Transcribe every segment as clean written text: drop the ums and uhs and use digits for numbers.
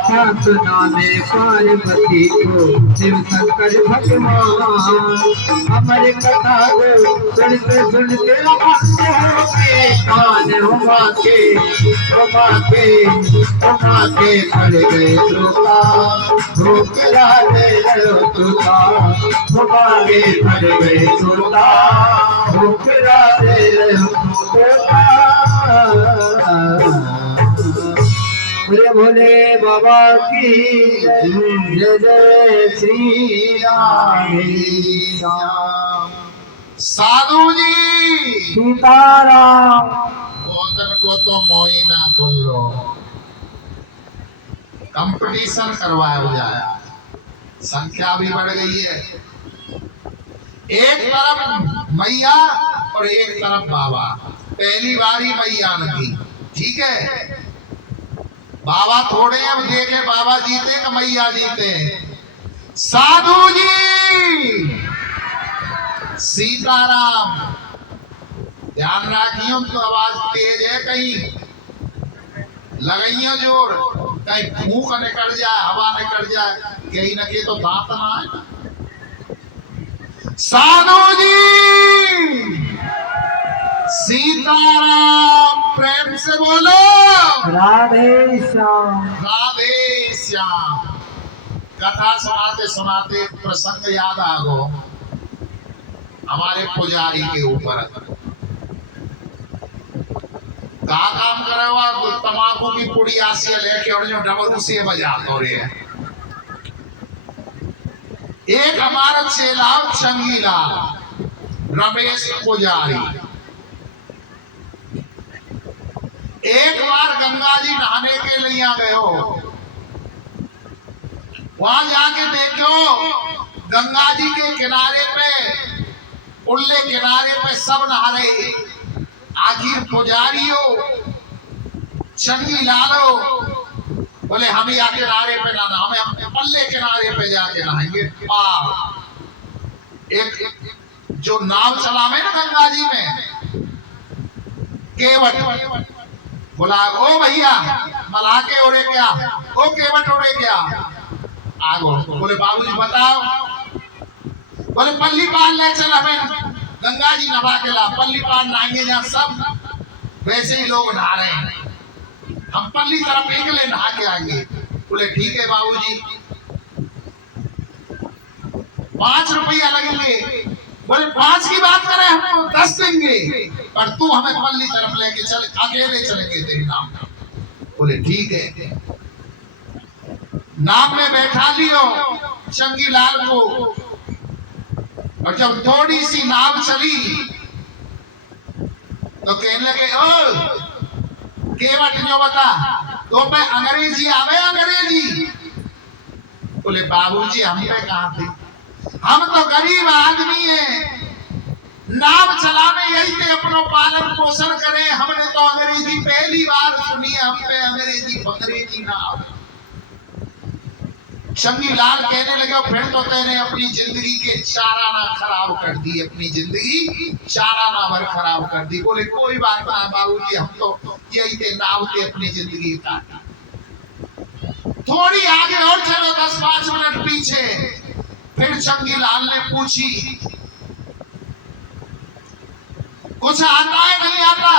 गाथा सुनाने पार्वती को शिव शंकर भगवान। हमारे कथा को सुनते सुनते कान हुआ के पड़ गए तोता भूख लाले तोता हुआ के पड़ गए तोता भूख लाले तोता। बोले भोले बाबा की जय जय श्री राम। साधु जी सीताराम। भोजन को तो मोइना बोलो, कंपटीशन करवाया जाए, संख्या भी बढ़ गई है। एक तरफ मैया और एक तरफ बाबा। पहली बारी मैया की, ठीक है। बाबा थोड़े अब देखे बाबा जीते कि मैया जीते। साधु जी सीताराम। ध्यान रखियो तो आवाज तेज है, कहीं लगाइयो जोर, कहीं फूंक निकल जाए, हवा निकल जाए, कहीं न कहीं तो दांत ना आए। साधु जी सीताराम। प्रेम से बोलो राधे श्याम। राधे श्याम। कथा सुनाते सुनाते प्रसंग याद आ गो हमारे पुजारी के ऊपर। का काम करे हुआ तमाकू की पुड़ी आसिया लेके और जो डमरू से बजा तो रे। एक हमारा चेला चंगीला रमेश पुजारी एक बार गंगा जी नहाने के लिए आ गए हो। वहां जाके देखो गंगा जी के किनारे पे, उल्ले किनारे पे सब नहा रहे। आखिर पुजारी हो चंगी लालो बोले हम यहाँ किनारे पे ना नहा, हम पल्ले किनारे पे जाके नहाएंगे। एक जो नाव चलावे ना गंगा जी में, केवट बोला ओ भैया मला के ओरे क्या, ओ केवट ओरे क्या। आगो बोले बाबूजी बताओ। बोले पल्ली पार ले चल, हमें गंगा जी नहा के ला। पल्ली पार नहाएंगे जहाँ सब वैसे ही लोग नहा रहे हैं, हम पल्ली तरफ निकले नहा के आएंगे। बोले ठीक है बाबूजी। 5 रुपया लगेंगे। बोले 5 की बात करें हमको 10 देंगे, पर तू हमें पल्ली तरफ लेके चल, अकेले चलेंगे तेरे नाम। बोले ठीक है। नाम में बैठा लियो चंगी लाल को, और जब थोड़ी सी नाव चली तो कहने लगे ओ केवट जो बता तो मैं अंग्रेजी आवे अंग्रेजी। बोले बाबूजी हम पे कहाँ थे, हम तो गरीब आदमी है, नाव चलावे यही थे अपनो पालन पोषण करें। हमने तो अंग्रेजी पहली बार सुनी है, हम पे अंग्रेजी नाव। चंगी लाल कहने लगा फिर तो तेने अपनी जिंदगी के 4 आना खराब कर दी, अपनी जिंदगी 4 आना भर खराब कर दी। बोले कोई बात ना बाबूजी, हम तो यही थे नाव थे अपनी जिंदगी काटी। थोड़ी आगे और चलो 10-5 मिनट पीछे, फिर चंगी लाल ने पूछी कुछ आता है नहीं आता,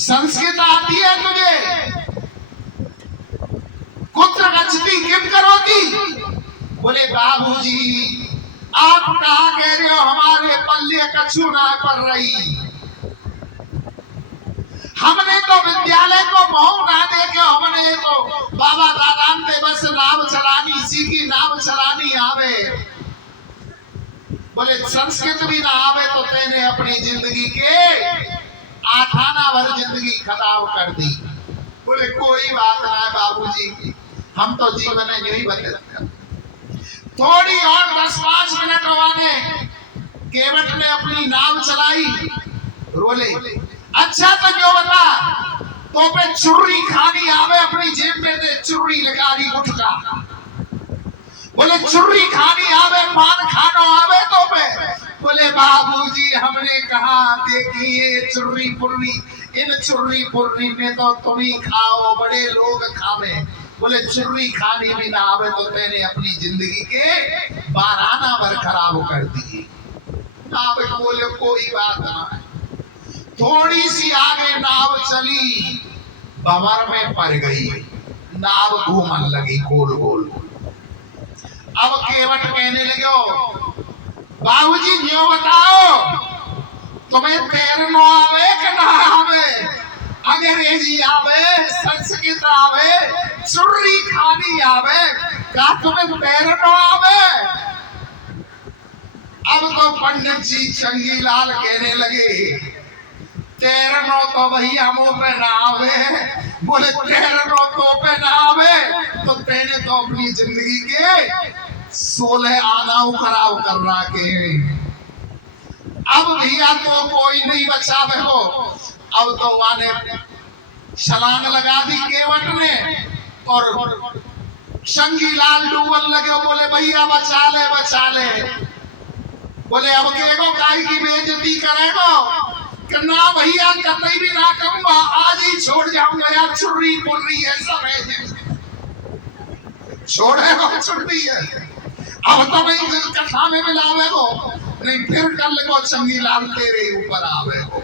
संस्कृत आती है तुझे, कुत्र गच्छति किम करोगी। बोले बाबूजी आप कहा कह रहे हो, हमारे पल्ले कछु ना पड़ रही। हमने तो विद्यालय को बहु ना देखे, हमने तो बाबा दादान पे बस नाव चलानी सीखी, नाव चलानी आवे। बोले संस्कृत भी ना आवे तो तेने अपनी जिंदगी के 8 आना भर जिंदगी खराब कर दी। बोले कोई बात ना है बाबूजी, हम तो जीवन है यही बदल। थोड़ी और 10-5 मिनट वाले केवट ने अपनी नाव चलाई। रोले अच्छा तो जो बता तो पे चुर्री खानी आवे, अपनी जेब में दे चुर्री लकारी गुटका। बोले चुर्री खानी आवे, पान खाना आवे तो पे। बोले बाबूजी हमने कहा देखिए चुर्री पुर्री, इन चुर्री पुर्री में तो तुम ही खाओ, बड़े लोग खाओ। बोले चुर्री खानी भी ना आवे तो तेने अपनी जिंदगी के 12 भर खराब कर दिए। नाव बोले कोई बात ना। थोड़ी सी आगे नाव चली, भंवर में पड़ गई, नाव घूमन लगी गोल गोल। अब केवट कहने लगे, बाबूजी न्यों बताओ तुम्हें तैरना आवे कि ना आवे? अंग्रेजी आवे, संस्कृत आवे, चुर्री खानी आवे, क्या तुम्हें तैरना आवे? अब तो पंडित जी चंगीलाल कहने लगे, तैरनो तो भैया मुंह पे ना आवे। बोले तैरनो तो पे ना आवे तो तेने तो अपनी जिंदगी के 16 आना खराब कर रहा के। अब भैया तो कोई नहीं बचावे हो। अब तो वाने छलांग लगा दी केवट ने और शंगीलाल डूबन लगे। बोले भैया बचा ले बचा ले। बोले अब केगो गाय की बेइज्जती करेगो कि ना भैया कतई भी ना कहूंगा, आज ही छोड़ जाऊंगा यार। चुर्री पुर्री है सब है, छोड़ेगा चुर्री है। अब तो नहीं कथा में मिलावे हो, नहीं फिर कल को चंगीलाल तेरे ऊपर आवे हो।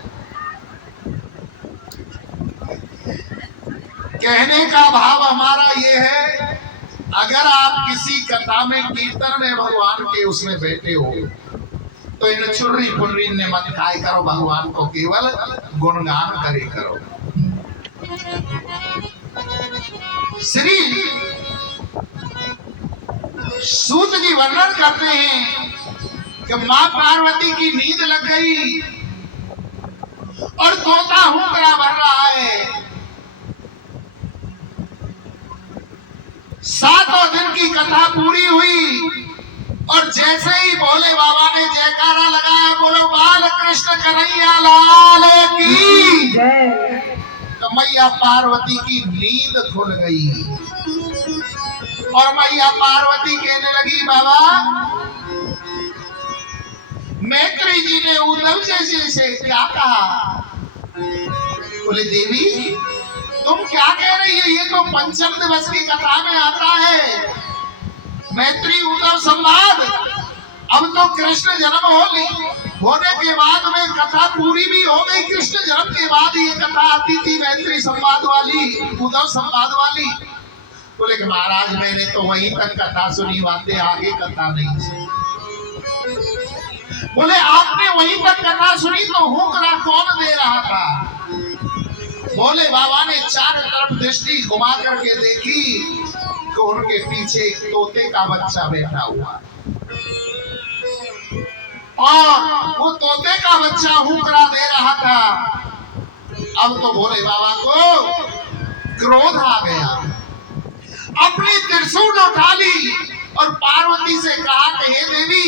कहने का भाव हमारा ये है, अगर आप किसी कथा में कीर्तन में भगवान के उसमें बैठे हो तो इन चुर्री पुर्री ने मत खाए करो, भगवान को केवल गुणगान करे करो। श्री सूत जी वर्णन करते हैं कि मां पार्वती की नींद लग गई और तोता हुंकरा भर रहा है। 7 दिन की कथा पूरी हुई और जैसे ही भोले बाबा ने जयकारा लगाया, बोलो बाल कृष्ण कन्हैया लाल की जय। तो मैया पार्वती की नींद खुल गई और मैया पार्वती कहने लगी, बाबा मैत्री जी ने उद्धव जी से क्या कहा? बोले देवी तुम क्या कह रही है? ये तो पंचम दिवस की कथा में आता है, मैत्री उद्धव संवाद। अब तो कृष्ण जन्म होने के बाद में कथा पूरी भी हो गई। कृष्ण जन्म के बाद ये कथा आती थी, मैत्री संवाद वाली, उद्धव संवाद वाली। बोले कि महाराज मैंने तो वहीं तक कथा सुनी, बातें आगे कथा नहीं सुनी। बोले आपने वहीं तक कथा सुनी तो हुक्रा कौन दे रहा था? बोले बाबा ने चारों तरफ दृष्टि घुमा करके देखी तो उनके पीछे एक तोते का बच्चा बैठा हुआ और वो तोते का बच्चा हुक्रा दे रहा था। अब तो भोले बाबा को क्रोध आ गया, अपनी त्रिशूल उठा ली और पार्वती से कहा कि हे देवी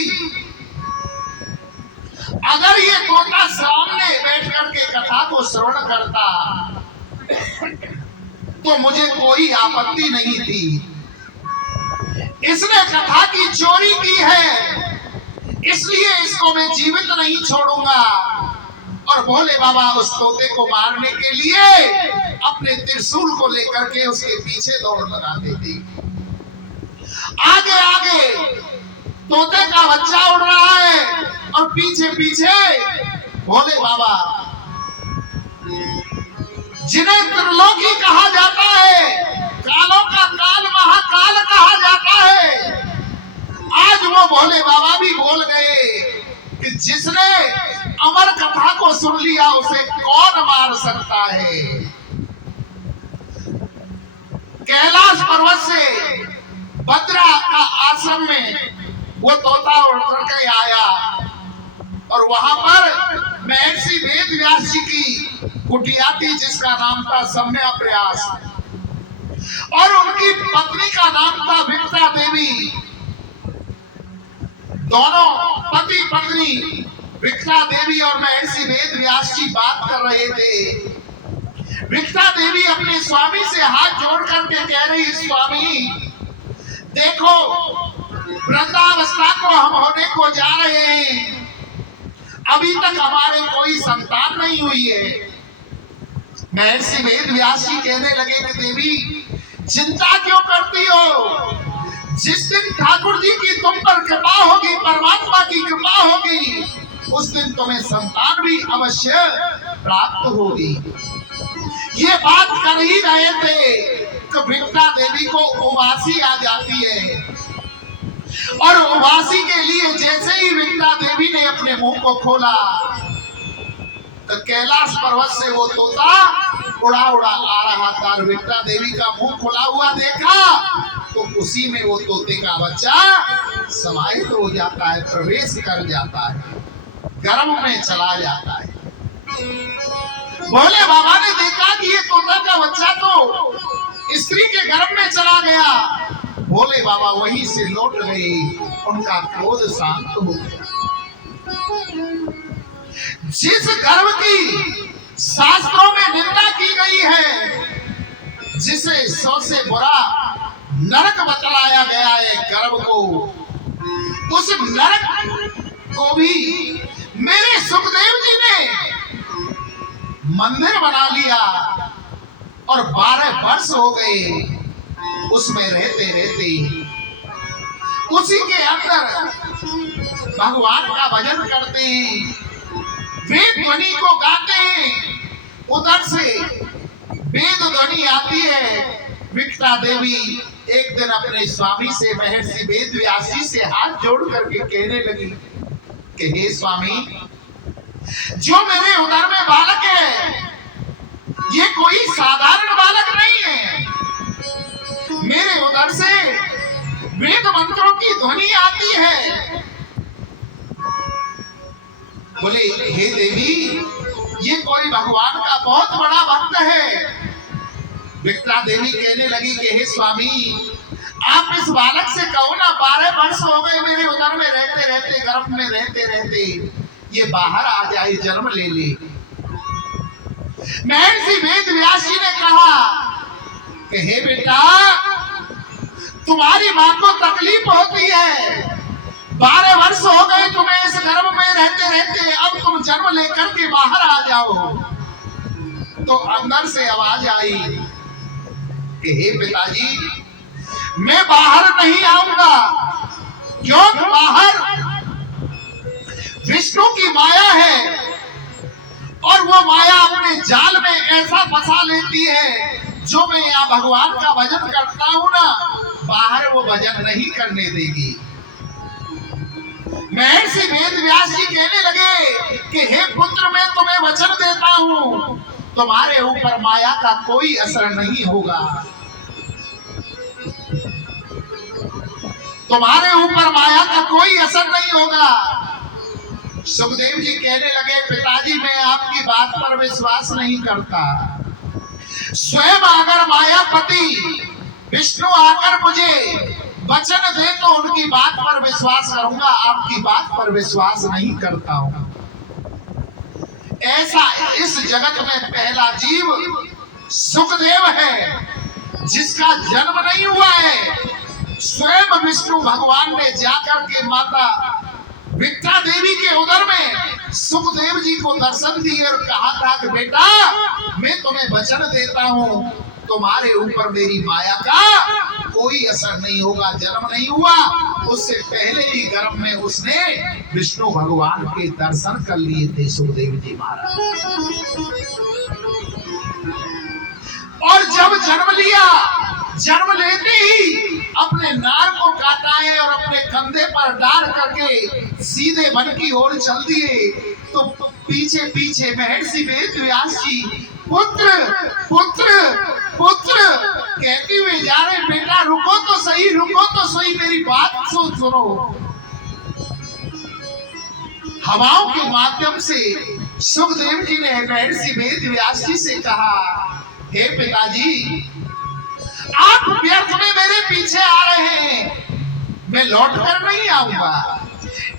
अगर ये तोता सामने बैठ करके कथा को श्रवण करता तो मुझे कोई आपत्ति नहीं थी। इसने कथा की चोरी की है, इसलिए इसको मैं जीवित नहीं छोड़ूंगा। और भोले बाबा उस तोते को मारने के लिए अपने त्रिशूल को लेकर के उसके पीछे दौड़ लगाते थे। आगे आगे तोते का बच्चा उड़ रहा है और पीछे पीछे भोले बाबा, जिन्हें त्रिलोकी कहा जाता है, कालों का काल महाकाल कहा जाता है, आज वो भोले बाबा भी बोल गए कि जिसने अमर कथा को सुन लिया उसे कौन मार सकता है। कैलाश पर्वत से भद्रा का आश्रम में वो तोता उड़ करके आया और वहां पर महर्षि वेद व्यास जी की कुटिया थी जिसका नाम था सम्या प्रयास और उनकी पत्नी का नाम था विक्ता देवी। दोनों पति पत्नी विक्ता देवी और महर्षि वेद व्यास जी बात कर रहे थे। विक्ता देवी अपने स्वामी से हाथ जोड़ करके कह रही, स्वामी देखो वृद्धावस्था को हम होने को जा रहे हैं, अभी तक हमारे कोई संतान नहीं हुई है। महर्षि वेद व्यास जी कहने लगे कि देवी चिंता क्यों करती हो? जिस दिन ठाकुर जी की तुम पर कृपा होगी, परमात्मा की कृपा होगी, उस दिन तुम्हें संतान भी अवश्य प्राप्त होगी। ये बात कर ही रहे थे कि विकटा देवी को उबासी आ जाती है, और उबासी के लिए जैसे ही विकटा देवी ने अपने मुंह को खोला तो कैलाश पर्वत से वो तोता उड़ा उड़ा आ रहा था, और विकटा देवी का मुंह खुला हुआ देखा तो उसी में वो तोते का बच्चा समाहित हो जाता है, प्रवेश कर जाता है, गर्भ में चला जाता है। भोले बाबा ने देखा कि ये तोता का बच्चा तो स्त्री के गर्भ में चला गया। भोले बाबा वहीं से लौट गए, उनका क्रोध शांत हो गया। जिस गर्भ की शास्त्रों में निंदा की गई है, जिसे 100 से बुरा नरक बतलाया गया है गर्भ को, उस नरक को भी मेरे सुखदेव जी ने मंदिर बना लिया, और 12 वर्ष हो गए उसमें रहते रहते उसी के अंदर भगवान का भजन करते हैं, वेद ध्वनि को गाते हैं। उधर से वेद ध्वनि आती है। विकटा देवी एक दिन अपने स्वामी से, महर्षि वेद व्यास जी से हाथ जोड़ करके कहने लगी कि हे स्वामी, जो मेरे उदर में बालक है ये कोई साधारण बालक नहीं है। मेरे उदर से वेद मंत्रों की ध्वनि आती है। बोले हे देवी, ये कोई भगवान का बहुत बड़ा भक्त है। विकटा देवी कहने लगी कि हे स्वामी, आप इस बालक से कहो ना, 12 वर्ष हो गए मेरे उदर में रहते रहते, गर्भ में रहते रहते, ये बाहर आ जाए, जन्म ले ले। महर्षि वेद व्यास जी ने कहा कि हे बेटा, तुम्हारी मां को तकलीफ होती है, 12 वर्ष हो गए तुम्हें इस गर्भ में रहते रहते, अब तुम जन्म लेकर के बाहर आ जाओ। तो अंदर से आवाज आई कि हे पिताजी, मैं बाहर नहीं आऊंगा, क्योंकि बाहर विष्णु की माया है, और वो माया अपने जाल में ऐसा फंसा लेती है, जो मैं यहाँ भगवान का भजन करता हूँ ना, बाहर वो भजन नहीं करने देगी। महर्षि वेद व्यास जी कहने लगे कि हे पुत्र, मैं तुम्हें वचन देता हूँ, तुम्हारे ऊपर माया का कोई असर नहीं होगा, तुम्हारे ऊपर माया का कोई असर नहीं होगा। सुखदेव जी कहने लगे पिताजी, मैं आपकी बात पर विश्वास नहीं करता। स्वयं अगर मायापति विष्णु आकर मुझे वचन दे तो उनकी बात पर विश्वास करूंगा, आपकी बात पर विश्वास नहीं करता हूं। ऐसा इस जगत में पहला जीव सुखदेव है, जिसका जन्म नहीं हुआ है। स्वयं विष्णु भगवान ने जाकर के माता विकटा देवी के उदर में सुखदेव जी को दर्शन दिए और कहा था कि बेटा, मैं तुम्हें वचन देता हूँ, तुम्हारे ऊपर मेरी माया का कोई असर नहीं होगा। जन्म नहीं हुआ, उससे पहले ही गर्भ में उसने विष्णु भगवान के दर्शन कर लिए थे सुखदेव जी महाराज। और जब जन्म लिया, जन्म लेते ही अपने नार को काटा है और अपने कंधे पर डाल करके सीधे वन की ओर चल दिए। तो पीछे पीछे महर्षि वेद व्यास जी पुत्र पुत्र पुत्र कहते हुए जा रहे। बेटा रुको तो सही, रुको तो सही, मेरी बात सुनो। हवाओं के माध्यम से सुखदेव जी ने महर्षि वेद व्यास जी से कहा, हे पिताजी, आप व्यर्थ में मेरे पीछे आ रहे हैं, मैं लौट कर नहीं आऊंगा।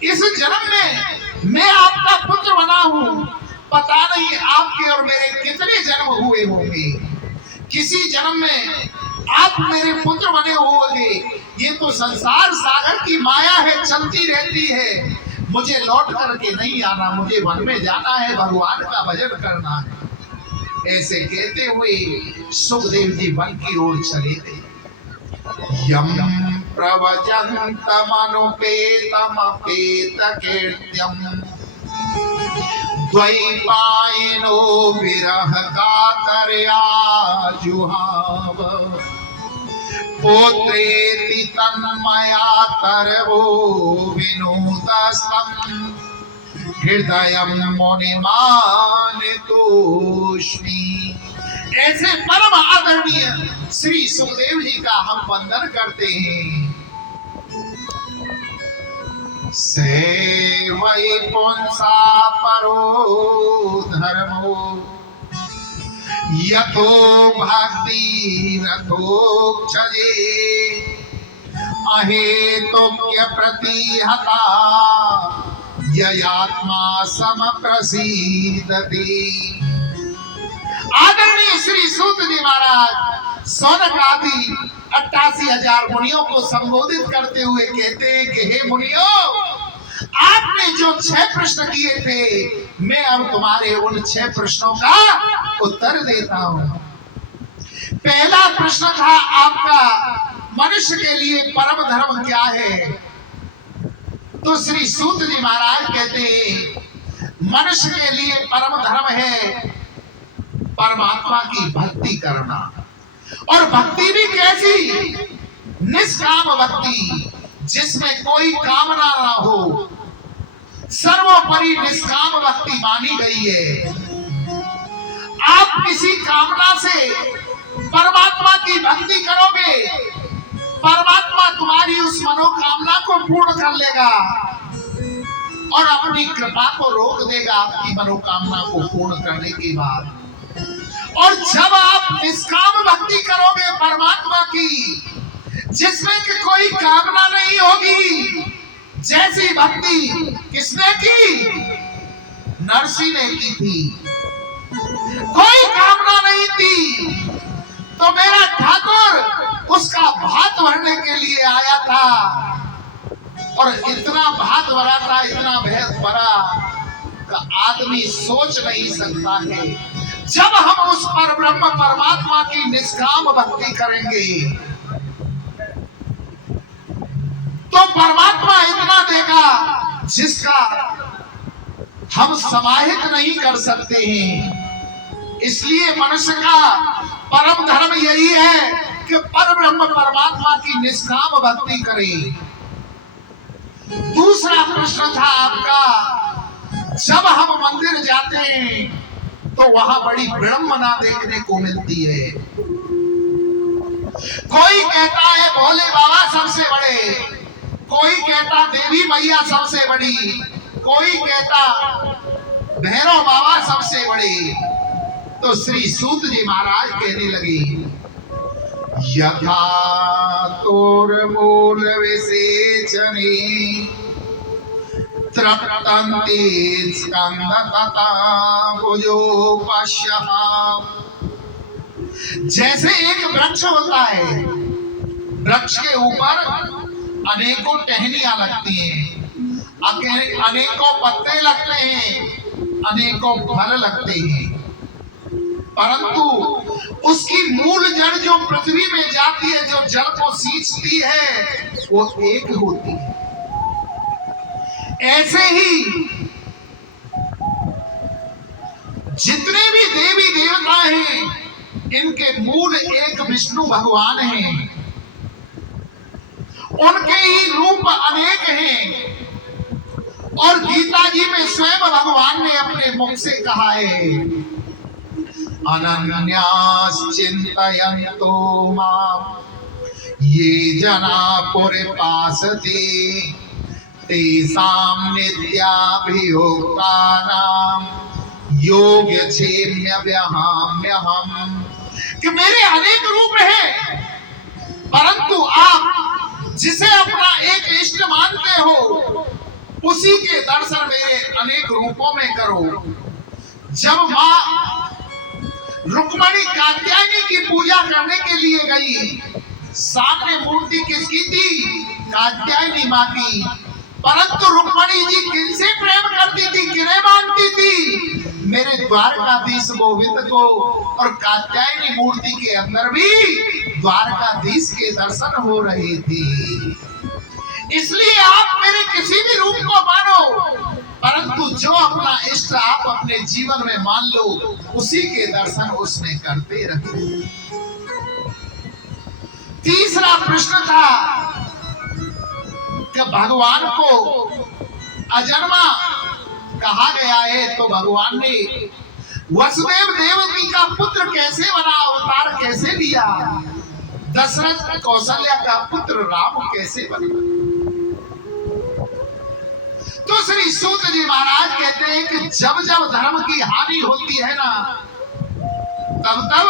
इस जन्म में मैं आपका पुत्र बना हूं, पता नहीं आपके और मेरे कितने जन्म हुए होंगे। किसी जन्म में आप मेरे पुत्र बने होंगे। ये तो संसार सागर की माया है, चलती रहती है। मुझे लौट करके नहीं आना, मुझे वन में जाना है, भगवान का भजन करना है। ऐसे कहते हुए सुखदेव जी वन की ओर चले थे। यम प्रवचन्तमनुपेतमपेतकीर्त्यम् द्वैपायनो विरह कातरया जुहाव पुत्रेति तन्मया तरवो विनोदस्तम् हृदयं मुनिमानितोष्मि। ऐसे परम आदरणीय श्री सुखदेव जी का हम वंदन करते हैं। सेवै पुंसा परो धर्मो यतो भक्ति रथोक्षजे अहेतुक्य प्रतिहता ययात्मा समप्रसीदति। आदरणीय श्री सूत जी महाराज सौनक आदि 88,000 मुनियों को संबोधित करते हुए कहते हैं कि हे मुनियों, आपने जो 6 प्रश्न किए थे, मैं अब तुम्हारे उन 6 प्रश्नों का उत्तर देता हूं। पहला प्रश्न था आपका, मनुष्य के लिए परम धर्म क्या है? तो श्री सूत जी महाराज कहते हैं, मनुष्य के लिए परम धर्म है परमात्मा की भक्ति करना। और भक्ति भी कैसी? निष्काम भक्ति, जिसमें कोई कामना ना हो, सर्वोपरि निष्काम भक्ति मानी गई है। आप किसी कामना से परमात्मा की भक्ति करोगे, परमात्मा तुम्हारी उस मनोकामना को पूर्ण कर लेगा और अपनी कृपा को रोक देगा आपकी मनोकामना को पूर्ण करने के बाद। और जब आप निष्काम भक्ति करोगे परमात्मा की, जिसमें कि कोई कामना नहीं होगी, जैसी भक्ति किसने की? नरसिंह ने की थी। कोई कामना नहीं थी, तो मेरा ठाकुर उसका भात भरने के लिए आया था और इतना भात भरा था, इतना भेद भरा कि आदमी सोच नहीं सकता है। जब हम उस परब्रह्म परमात्मा की निष्काम भक्ति करेंगे तो परमात्मा इतना देगा जिसका हम समाहित नहीं कर सकते हैं। इसलिए मनुष्य का परम धर्म यही है कि परब्रह्म परमात्मा की निष्काम भक्ति करे। दूसरा प्रश्न था आपका, जब हम मंदिर जाते हैं तो वहां बड़ी विडंबना देखने को मिलती है। कोई कहता है भोले बाबा सबसे बड़े, कोई कहता देवी मैया सबसे बड़ी, कोई कहता भैरव बाबा सबसे बड़े। तो श्री सूत जी महाराज कहने लगे, यथा तोर मूल विसेचने त्रप्तन्ते स्कंदतता भुजोपश्यः। जैसे एक वृक्ष होता है, वृक्ष के ऊपर अनेकों टहनियां लगती हैं, अनेकों पत्ते लगते हैं, अनेकों फल लगते हैं, परंतु उसकी मूल जड़ जो पृथ्वी में जाती है, जो जड़ को सींचती है, वो एक होती है। ऐसे ही जितने भी देवी देवता हैं, इनके मूल एक विष्णु भगवान हैं। उनके ही रूप अनेक हैं और गीता जी में स्वयं भगवान ने अपने मुख से कहा है, अनन्याश्चिन्तयन्तो माम् ये जना पुरपासते तेषां नित्याभियोक्तानां योगक्षेम्यहम्। कि मेरे अनेक रूप हैं, परंतु आप जिसे अपना एक इष्ट मानते हो, उसी के दर्शन मेरे अनेक रूपों में करो। जब माँ रुक्मणी कात्यायनी की पूजा करने के लिए गई, सामने मूर्ति किसकी थी? कात्यायनी माँ की। परंतु रुक्मणी जी किनसे प्रेम करती थी, किन्हें मानती थी? मेरे द्वारकाधीश गोविंद को और कात्यायनी मूर्ति के अंदर भी द्वारकाधीश के दर्शन हो रहे थे। इसलिए आप मेरे किसी भी रूप को मानो, परंतु जो अपना इष्ट आप अपने जीवन में मान लो, उसी के दर्शन उसने करते रहे। तीसरा प्रश्न था कि भगवान को अजन्मा कहा गया है, तो भगवान ने वसुदेव देवकी का पुत्र कैसे बना, अवतार कैसे लिया, दशरथ कौशल्या का पुत्र राम कैसे बना। तो श्री सूत जी महाराज कहते हैं कि जब जब धर्म की हानि होती है ना, तब तब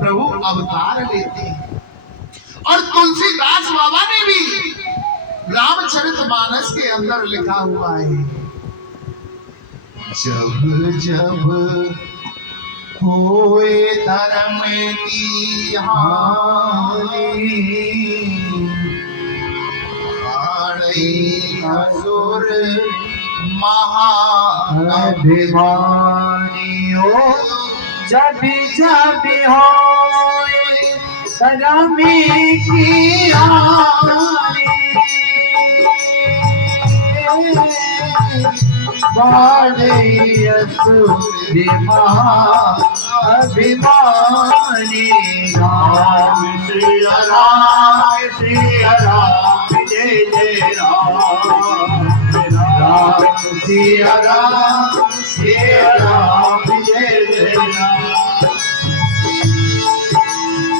प्रभु अवतार लेते हैं। और तुलसीदास बाबा ने भी रामचरितमानस के अंदर लिखा हुआ है, जब जब होए धर्म की हानि, असुर महाअभिमानियों, जब जब होए धर्म की हानि, बाढ़े असुर महाअभिमानी। राम सिया राम सिया राम जय जय राम, राम सिया राम जय जय राम।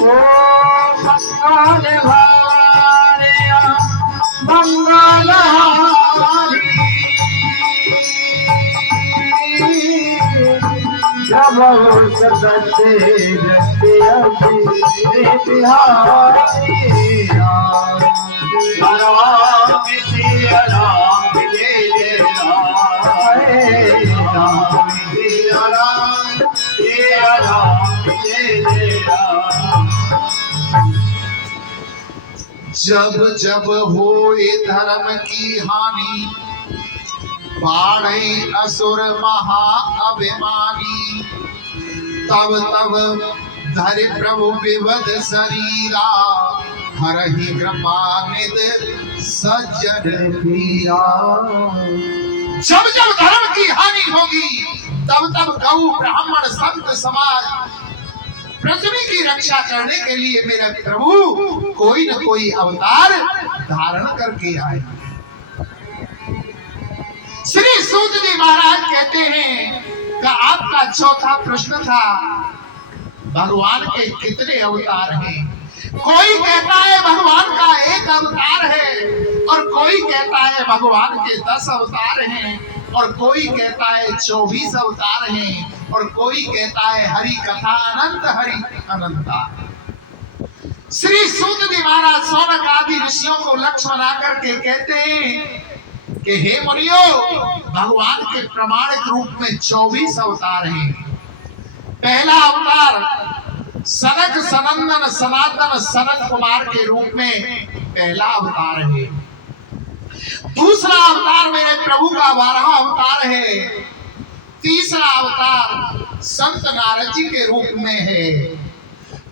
ओ मंगल भार्या मंगल जब सदसे रते बिहारी राम, राम सिया राम जय जय राम, राम सिया राम जय जय राम। जब जब होए धर्म की हानि, बाढ़े असुर महाअभिमानी, तब तब धरि प्रभु विवध शरीरा, हरहि कृपानिध सज्जन पीरा। जब जब धर्म की हानि होगी, तब तब गौ ब्राह्मण संत समाज पृथ्वी की रक्षा करने के लिए मेरे प्रभु कोई न कोई अवतार धारण करके आए। श्री सूत जी महाराज कहते हैं कि आपका चौथा प्रश्न था भगवान के कितने अवतार हैं। कोई कहता है भगवान का एक अवतार है, और कोई कहता है भगवान के 10 अवतार हैं, और कोई कहता है 24 अवतार हैं, और कोई कहता है हरि कथा अनंत हरि अनंता। श्री सूत जी महाराज सौनक आदि ऋषियों को लक्ष्य बना करके कहते हैं कि हे मुनियो, भगवान के प्रमाणिक रूप में 24 अवतार हैं। पहला अवतार सनक सनंदन सनातन सनत कुमार के रूप में पहला अवतार है। दूसरा अवतार मेरे प्रभु का 12वां अवतार है। तीसरा अवतार संत नारद जी के रूप में है।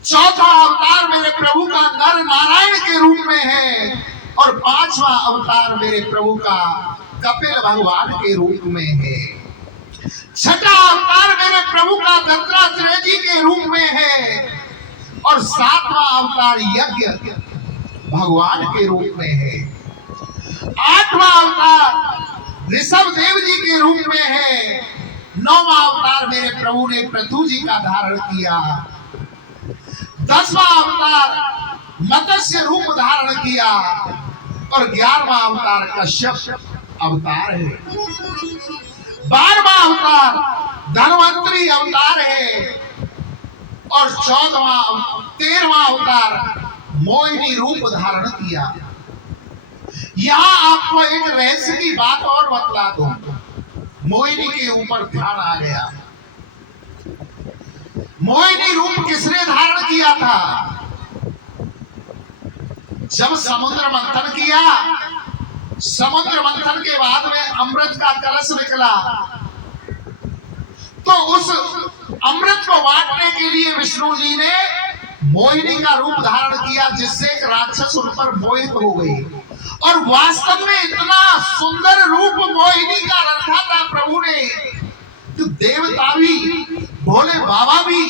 चौथा अवतार मेरे प्रभु का नर नारायण के रूप में है, और 5वां अवतार मेरे प्रभु का कपिल भगवान के रूप में है। छठा अवतार मेरे प्रभु का दत्तात्रेय जी के रूप में है, और 7वां अवतार यज्ञ भगवान के रूप में है। 8वां अवतार ऋषभ देव जी के रूप में है। 9वां अवतार मेरे प्रभु ने पृथु जी का धारण किया। 10वां अवतार मत्स्य रूप धारण किया, और 11वां अवतार कश्यप अवतार है। 12वां अवतार धन्वंतरी अवतार है, और 13वां अवतार मोहिनी रूप धारण किया। यहाँ आपको एक रहस्य की बात और बतला दूं, मोहिनी के ऊपर ध्यान आ गया। मोहिनी रूप किसने धारण किया था? जब समुद्र मंथन किया, समुद्र मंथन के बाद में अमृत का कलश निकला, तो उस अमृत को बांटने के लिए विष्णु जी ने मोहिनी का रूप धारण किया, जिससे एक राक्षस उन पर मोहित हो गई। और वास्तव में इतना सुंदर रूप मोहिनी का रखा था प्रभु ने, तो देवता भी, भोले बाबा भी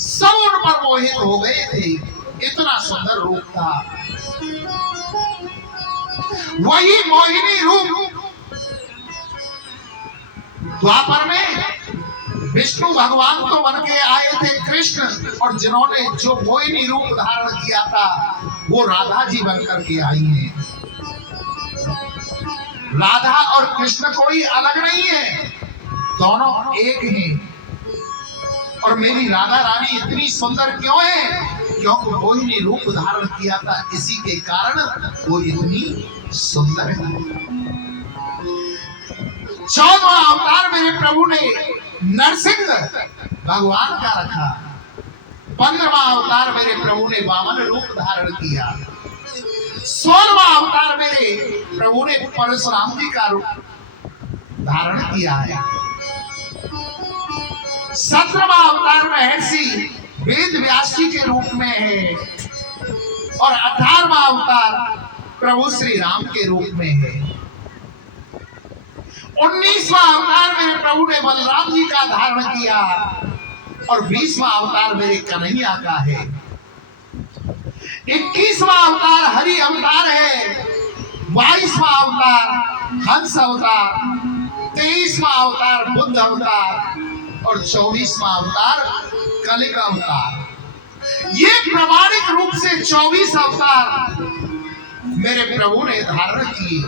सब उन पर मोहित हो गए थे। इतना सुंदर रूप था। वही मोहिनी रूप द्वापर में विष्णु भगवान तो बन के आए थे कृष्ण, और जिन्होंने जो मोहिनी रूप धारण किया था वो राधा जी बनकर के आई हैं। राधा और कृष्ण कोई अलग नहीं है, दोनों एक हैं। और मेरी राधा रानी इतनी सुंदर क्यों है? क्योंकि मोहिनी रूप धारण किया था, इसी के कारण वो इतनी सुंदर है। 14वां अवतार मेरे प्रभु ने नरसिंह भगवान का रखा। 15वां अवतार मेरे प्रभु ने वामन रूप धारण किया। 16वां अवतार मेरे प्रभु ने परशुराम जी का रूप धारण किया है। 17वां अवतार महर्षि वेद व्यास जी के रूप में है, और 18वां अवतार प्रभु श्री राम के रूप में है। 19वां अवतार मेरे प्रभु ने बलराम जी का धारण किया, और 20वां अवतार मेरे कन्हैया का है। 21वां अवतार हरि अवतार है। 22वां अवतार हंस अवतार, 23वां अवतार बुद्ध अवतार, और 24वां अवतार कलिका अवतार। ये प्रमाणिक रूप से 24 अवतार मेरे प्रभु ने धारण किए।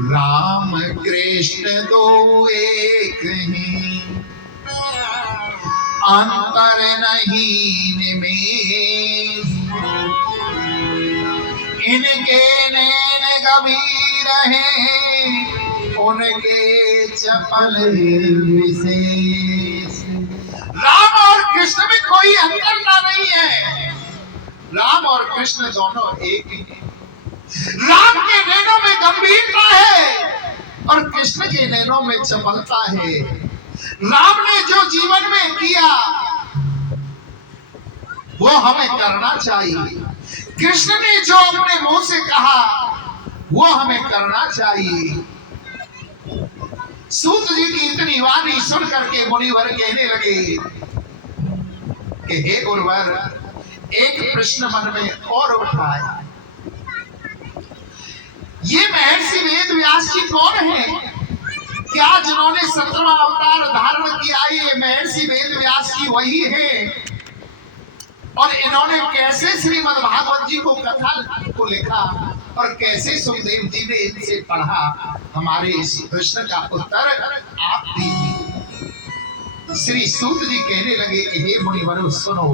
राम कृष्ण दो एक ही, अंतर नहीं निमेष, इनके नैन गंभीर हैं, उनके चपल विशेष। राम और कृष्ण में कोई अंतर नहीं है, राम और कृष्ण दोनों एक ही हैं। राम के नैनों में गंभीरता है, और कृष्ण के नैनों में चपलता है। राम ने जो जीवन में किया वो हमें करना चाहिए, कृष्ण ने जो अपने मुंह से कहा वो हमें करना चाहिए। सूत जी की इतनी वाणी सुन करके मुनिवर कहने लगे कि हे गुरुवर, एक प्रश्न मन में और उठा है। ये महर्षि वेद व्यास जी कौन है? क्या जिन्होंने 17वां अवतार धारण किया ये महर्षि वेद व्यास जी वही है? और इन्होंने कैसे श्रीमद् भागवत जी को कथा को लिखा, और कैसे सुखदेव जी ने इनसे पढ़ा? हमारे इस प्रश्न का उत्तर आप दीजिए। श्री सूत जी कहने लगे कि हे मुनिवर सुनो,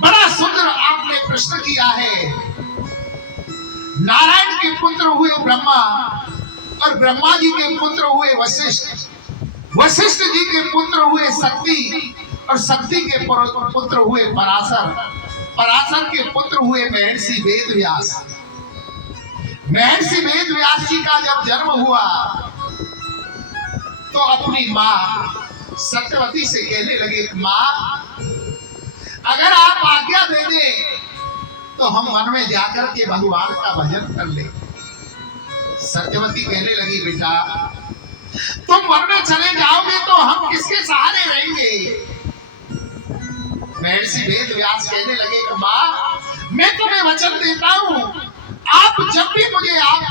बड़ा सुंदर आपने प्रश्न किया है। नारायण के पुत्र हुए ब्रह्मा, और ब्रह्मा जी के पुत्र हुए वशिष्ठ, वशिष्ठ जी के पुत्र हुए शक्ति, और शक्ति के पुत्र हुए पराशर, पराशर के पुत्र हुए महर्षि वेद व्यास। महर्षि वेद व्यास जी का जब जन्म हुआ तो अपनी माँ सत्यवती से कहने लगे, माँ अगर आप आज्ञा दे दें तो हम वन में जाकर के भगवान का भजन कर ले। सत्यवती कहने लगी, बेटा तुम वन में चले जाओगे तो हम किसके सहारे रहेंगे? महर्षि वेद व्यास कहने लगे कि माँ मैं तुम्हें वचन देता हूँ, आप जब भी मुझे आप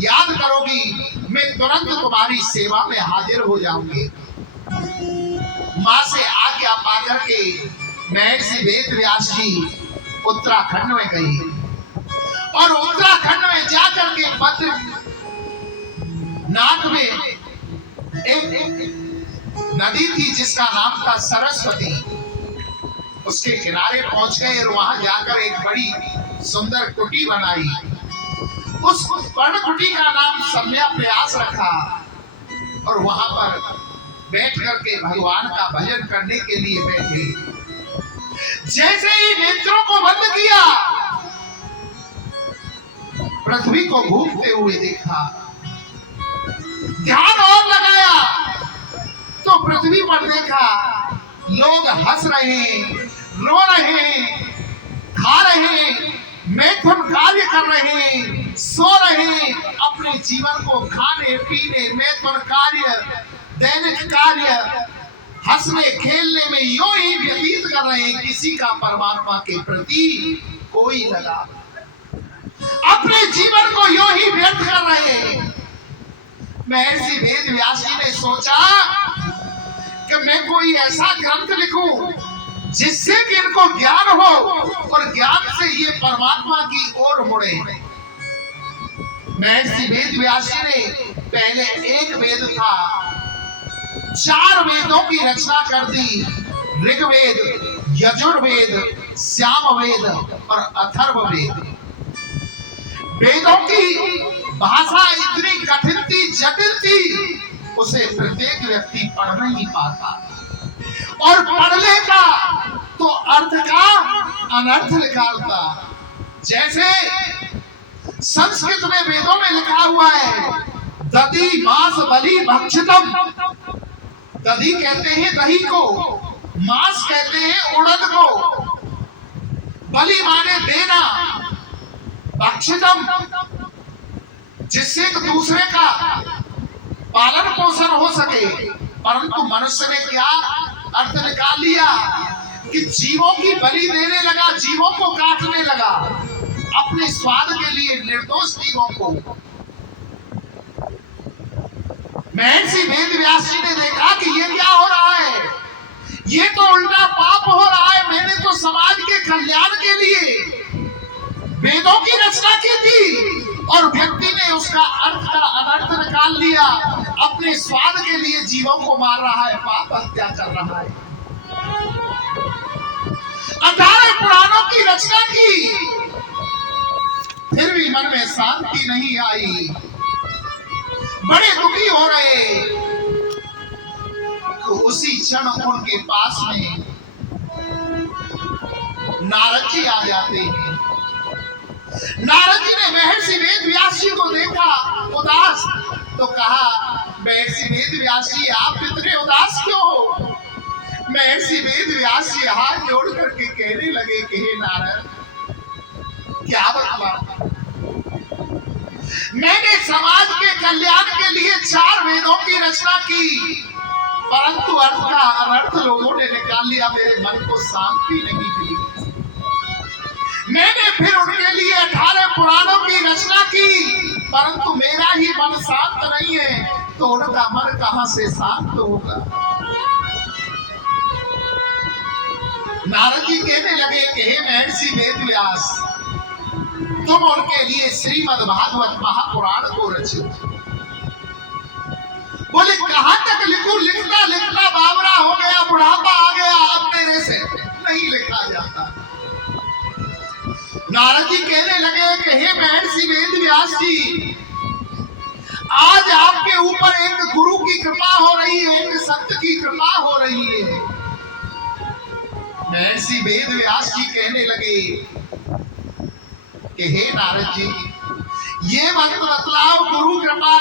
याद करोगी मैं तुरंत तुम्हारी सेवा में हाजिर हो जाऊंगी। माँ से आज्ञा पाकर के महर्षि वेद व्यास जी उत्तराखंड में गई, और उत्तराखंड में जाकर के बद्रीनाथ में एक नदी थी जिसका नाम था सरस्वती। उसके किनारे पहुंच गए और वहां जाकर एक बड़ी सुंदर कुटी बनाई। उस पर्ण कुटी का नाम सम्या प्रयास रखा, और वहां पर बैठ करके भगवान का भजन करने के लिए बैठे। जैसे ही नेत्रों को बंद किया, पृथ्वी को घूमते हुए देखा, ध्यान और लगाया, पृथ्वी पर देखा, लोग हंस रहे, रो रहे, खा रहे, मैथुन कार्य कर रहे, सो रहे, अपने जीवन को खाने पीने, मैथुन कार्य, दैनिक कार्य, हंसने खेलने में यूं ही व्यतीत कर रहे हैं। किसी का परमात्मा के प्रति कोई लगाव, अपने जीवन को यूं ही व्यर्थ कर रहे हैं। महर्षि वेद व्यास जी ने सोचा कि मैं कोई ऐसा ग्रंथ लिखूं जिससे कि इनको ज्ञान हो और ज्ञान से ये परमात्मा की ओर मुड़े। महर्षि वेद व्यास जी ने पहले एक वेद था, 4 वेदों की रचना कर दी, ऋग्वेद, यजुर्वेद, सामवेद और अथर्ववेद। वेदों की भाषा इतनी कठिन थी, जटिल थी, उसे प्रत्येक व्यक्ति पढ़ नहीं पाता, और पढ़ लेगा तो अर्थ का अनर्थ निकालता। जैसे संस्कृत में वेदों में लिखा हुआ है, दधि मांस बलि भक्षितम। दधि कहते हैं दही को, मांस कहते हैं उड़द को, बलि माने देना, भक्षितम जिससे एक दूसरे का पालन पोषण हो सके। परंतु मनुष्य ने क्या अर्थ निकाल लिया कि जीवों की बलि देने लगा, जीवों को काटने लगा, अपने स्वाद के लिए, निर्दोष जीवों को। महर्षि वेद व्यास जी ने देखा कि ये क्या हो रहा है, ये तो उल्टा पाप हो रहा है। मैंने तो समाज के कल्याण के लिए वेदों की रचना की थी और व्यक्ति ने उसका अर्थ का अनर्थ निकाल लिया, अपने स्वाद के लिए जीवों को मार रहा है, पाप हत्या कर रहा है। 18 पुराणों की रचना की, फिर भी मन में शांति नहीं आई, बड़े दुखी हो रहे। तो उसी क्षण उनके पास में नारद जी आ जाते हैं। नारद जी ने महर्षि वेद व्यास जी को देखा उदास, तो कहा, महर्षि वेद व्यास जी आप इतने उदास क्यों हो? महर्षि वेद व्यास जी हाथ जोड़ करके कहने लगे कि हे नारद, क्या बताऊं, मैंने समाज के कल्याण के लिए 4 वेदों की रचना की, परंतु अर्थ का अनर्थ लोगों ने निकाल लिया, मेरे मन को शांति नहीं मिली। मैंने फिर उनके लिए 18 पुराणों की रचना की, परंतु मेरा ही मन शांत नहीं है, तो उनका मन कहां से शांत होगा? नारद जी कहने लगे कि हे महर्षि वेद व्यास, तुम उनके लिए श्रीमद् भागवत महापुराण को रचो। बोले कहां तक लिखूं? लिखता लिखता बावरा हो गया, बुढ़ापा आ गया, अब मेरे से नहीं लिखा जाता। नारद जी कहने लगे कि हे महर्षि वेद व्यास जी, आज आपके ऊपर एक गुरु की कृपा हो रही है, एक संत की कृपा हो रही है। महर्षि वेद व्यास जी कहने लगे कि हे नारद जी, ये मत बतलाओ गुरु कृपा,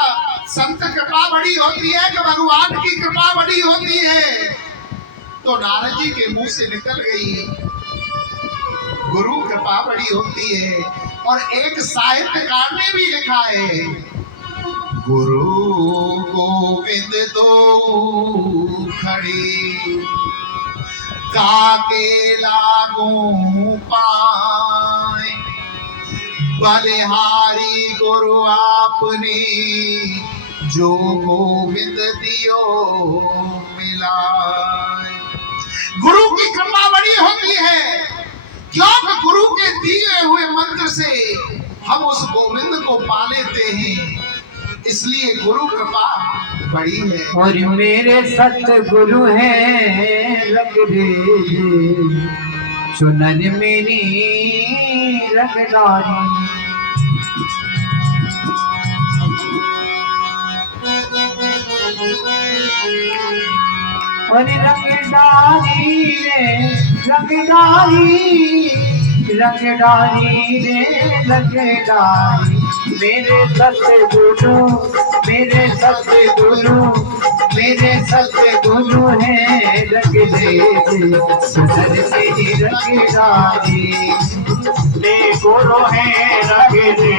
संत कृपा बड़ी होती है कि भगवान की कृपा बड़ी होती है? तो नारद जी के मुंह से निकल गई, गुरु कृपा बड़ी होती है। और एक साहित्यकार ने भी लिखा है, गुरु गोविंद दो खड़ी काके लागू पाए, बलिहारी गुरु आपने जो गोविंद दियो मिलाए। गुरु की कृपा बड़ी होती है, क्योंकि गुरु के दिए हुए मंत्र से हम उस गोविंद को पा लेते हैं, इसलिए गुरु कृपा बड़ी है। और मेरे सतगुरु हैं लग रे, सुनन मेरी रगदारी। और रंगदारी रे रंगदारी, रंगदारी रे रंगदारी, मेरे सतगुरु मेरे सतगुरु हैं रंग दे सुनर मेरी रंगदारी। मेरे गुरु हैं रंग दे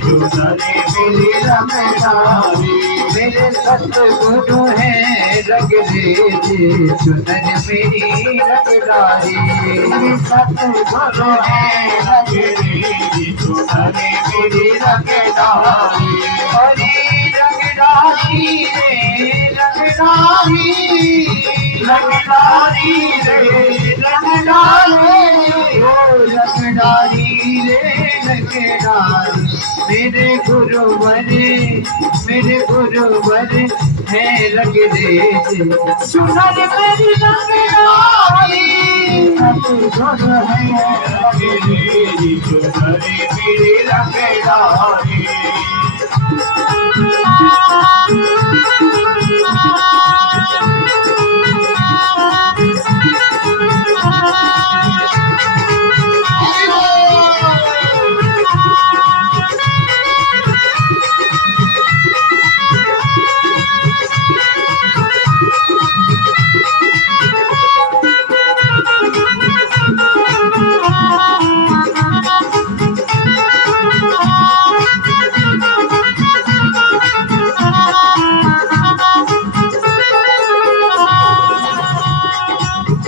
सुनर मेरी रंगदारी। मेरे सतगुरु हैं रंग दे सुनर मेरी रंगदारी। मेरे सतगुरु हैं रंग दे सुनर मेरी रंगदारी। हरी रंगदारी रे रंगदारी, रंगदारी रे रंगदारी, ओ रंगदारी रे रंगदारी। मेरे गुरुवर है रंग दे सुनर मेरी रंगदारी। सतगुरु हैं रंग दे सुनर मेरी रंगदारी।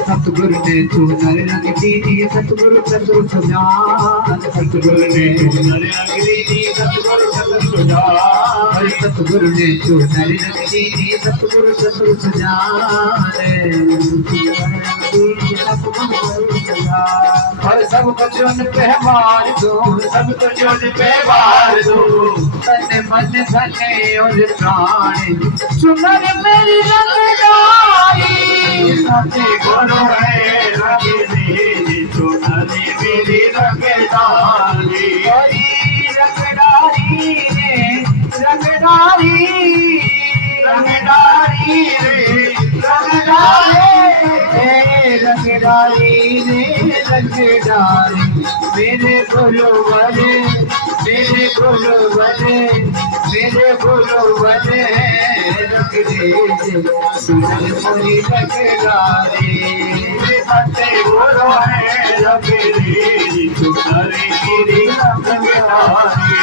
सतगुरु ने सुनर रंग दीनी सतगुरु चतुर सुजान। सतगुरु ने सुनर रंग दीनी सतगुरु चतुर सुजान। सतगुरु ने सुनर रंग दीनी सतगुरु चतुर सुजान। और सब बचन पे मार दो, सब तो चोट पे मार दो, तन मन धने और प्राण सुनर मेरी रंगदारी। सतगुरु हैं रंग दे सुनर मेरी रंगदारी। हरी रंगदारी रे रंगदारी, रंगदारी रे रंगदारी, रंगदारी रे रंगदारी। मेरे गुरुवर है रंग दे सुनर मेरी रंगदारी। सतगुरु हैं रंग दे सुनर मेरी रंगदारी।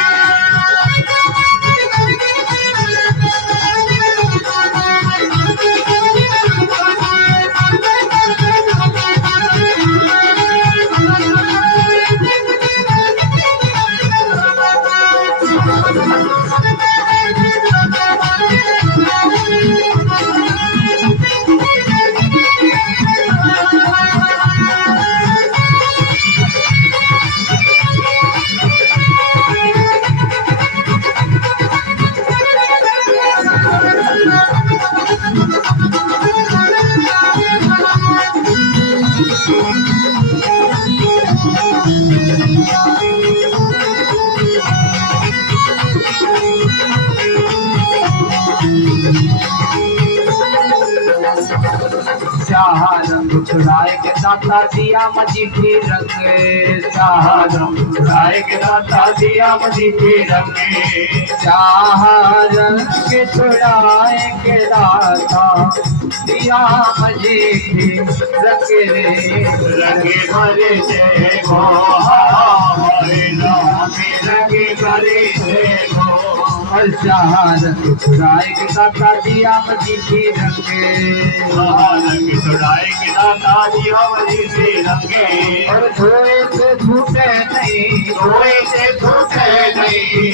रंग छुड़ाए के दाता दिया मजीठी रंग। रंग छुड़ाए के दाता दिया मजीठी रंग। रंग छुड़ाए के दाता दिया मजीठी रंग रे रंगे भरे जय गो हरे राम रंगे भरे जय गो। रंग छुड़ाए के दाता दिया मजीठी रंग। रंग छुड़ाए के दाता दिया मजीठी रंगे। और धोए से छूटे नहीं, धोए से छूटे नहीं,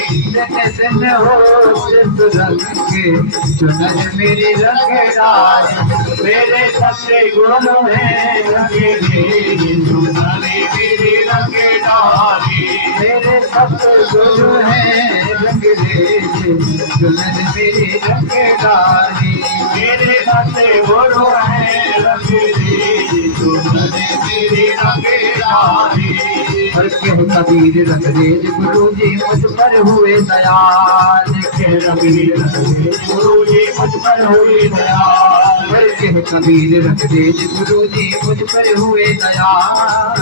दिन हो सिर्फ रंग के सुनर मेरी रंगदारी। मेरे सतगुरु हैं रंग दे सुनर मेरी रंगदारी। मेरे सतगुरु हैं रंग दे सुनर मेरी रंगदारी। मेरे सतगुरु हैं रंग दे सुनर मेरी रंगदारी। और क्यों कबीर रंग दे गुरु जी मुझ पर हुए दयाल। के रंग दे गुरु जी मुझ पर हुए दयाल। और क्यों कबीर रंग दे गुरु जी मुझ पर हुए दयाल।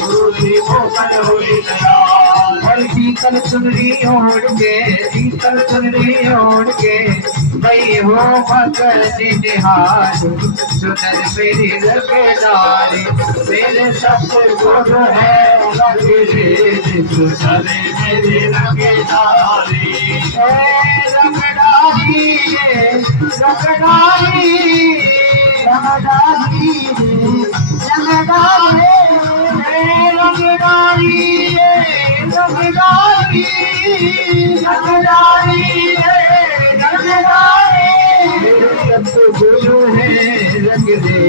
गुरु जी मुझ पर हुए दयाल। और शीतल चुनरी ओढ़ के शीतल चुनरी ओढ़ के भई हो मकर निहार सुनर मेरी रखदारी मेरे सतगुरु है रखदारी सुनर मेरी रखदारी रखदारी रखदारी रखदारी रखदारी रखदारी रखदारी सतगुरु है रंग दे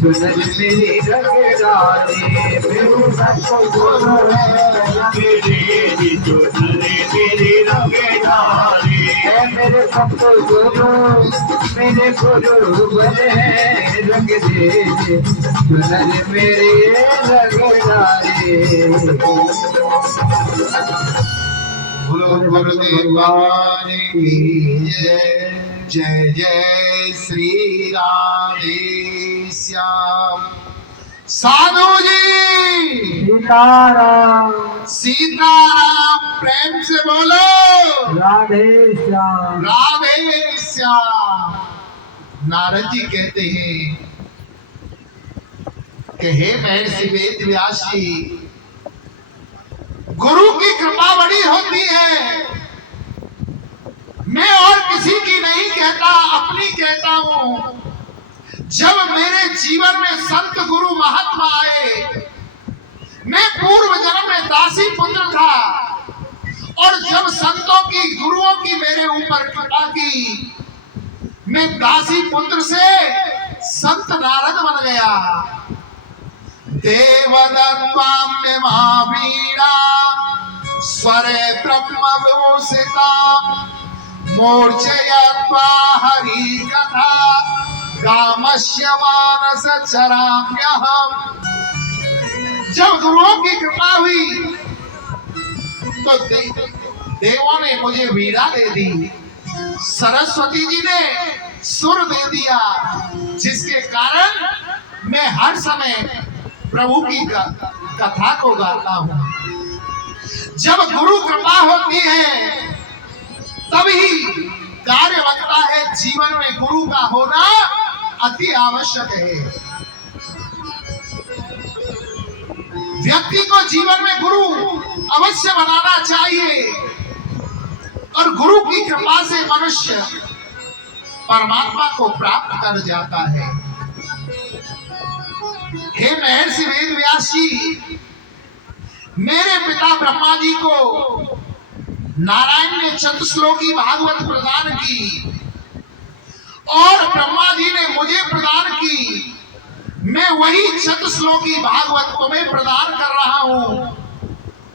सुनर मेरी रखदारी मेरे सतगुरु है मेरी सुनर मेरी रखदारी मेरे सतगुरु मेरे गुरु बने रंग दे सुनर मेरी रखदारी बोलो गुरुदेव भगवान की जय जय जय श्री राधे श्याम। साधु जी सीताराम सीताराम प्रेम से बोलो राधे श्याम राधे श्याम। नारद जी कहते हैं कि हे महर्षि वेद व्यास जी, गुरु की कृपा बड़ी होती है। मैं और किसी की नहीं कहता, अपनी कहता हूं। जब मेरे जीवन में संत गुरु महात्मा आए, मैं पूर्व जन्म में दासी पुत्र था और जब संतों की गुरुओं की मेरे ऊपर कृपा की, मैं दासी पुत्र से संत नारद बन गया। देवदत्ताम्य महावीरा स्वरे ब्रह्म विभूषिता मूर्छयत्वा हरि कथा कामस्य मानस चराम्यहम्। जब गुरुओं की कृपा हुई तो देवों ने मुझे वीणा दे दी, सरस्वती जी ने सुर दे दिया, जिसके कारण मैं हर समय प्रभु की कथा को गाता हूं। जब गुरु कृपा होती है तभी कार्य बनता है। जीवन में गुरु का होना अति आवश्यक है। व्यक्ति को जीवन में गुरु अवश्य बनाना चाहिए और गुरु की कृपा से मनुष्य परमात्मा को प्राप्त कर जाता है। हे महर्षि वेद व्यास जी, मेरे पिता ब्रह्मा जी को नारायण ने चतुश्लोकी भागवत प्रदान की और ब्रह्मा जी ने मुझे प्रदान की। मैं वही चतुश्लोकी भागवत तुम्हें प्रदान कर रहा हूं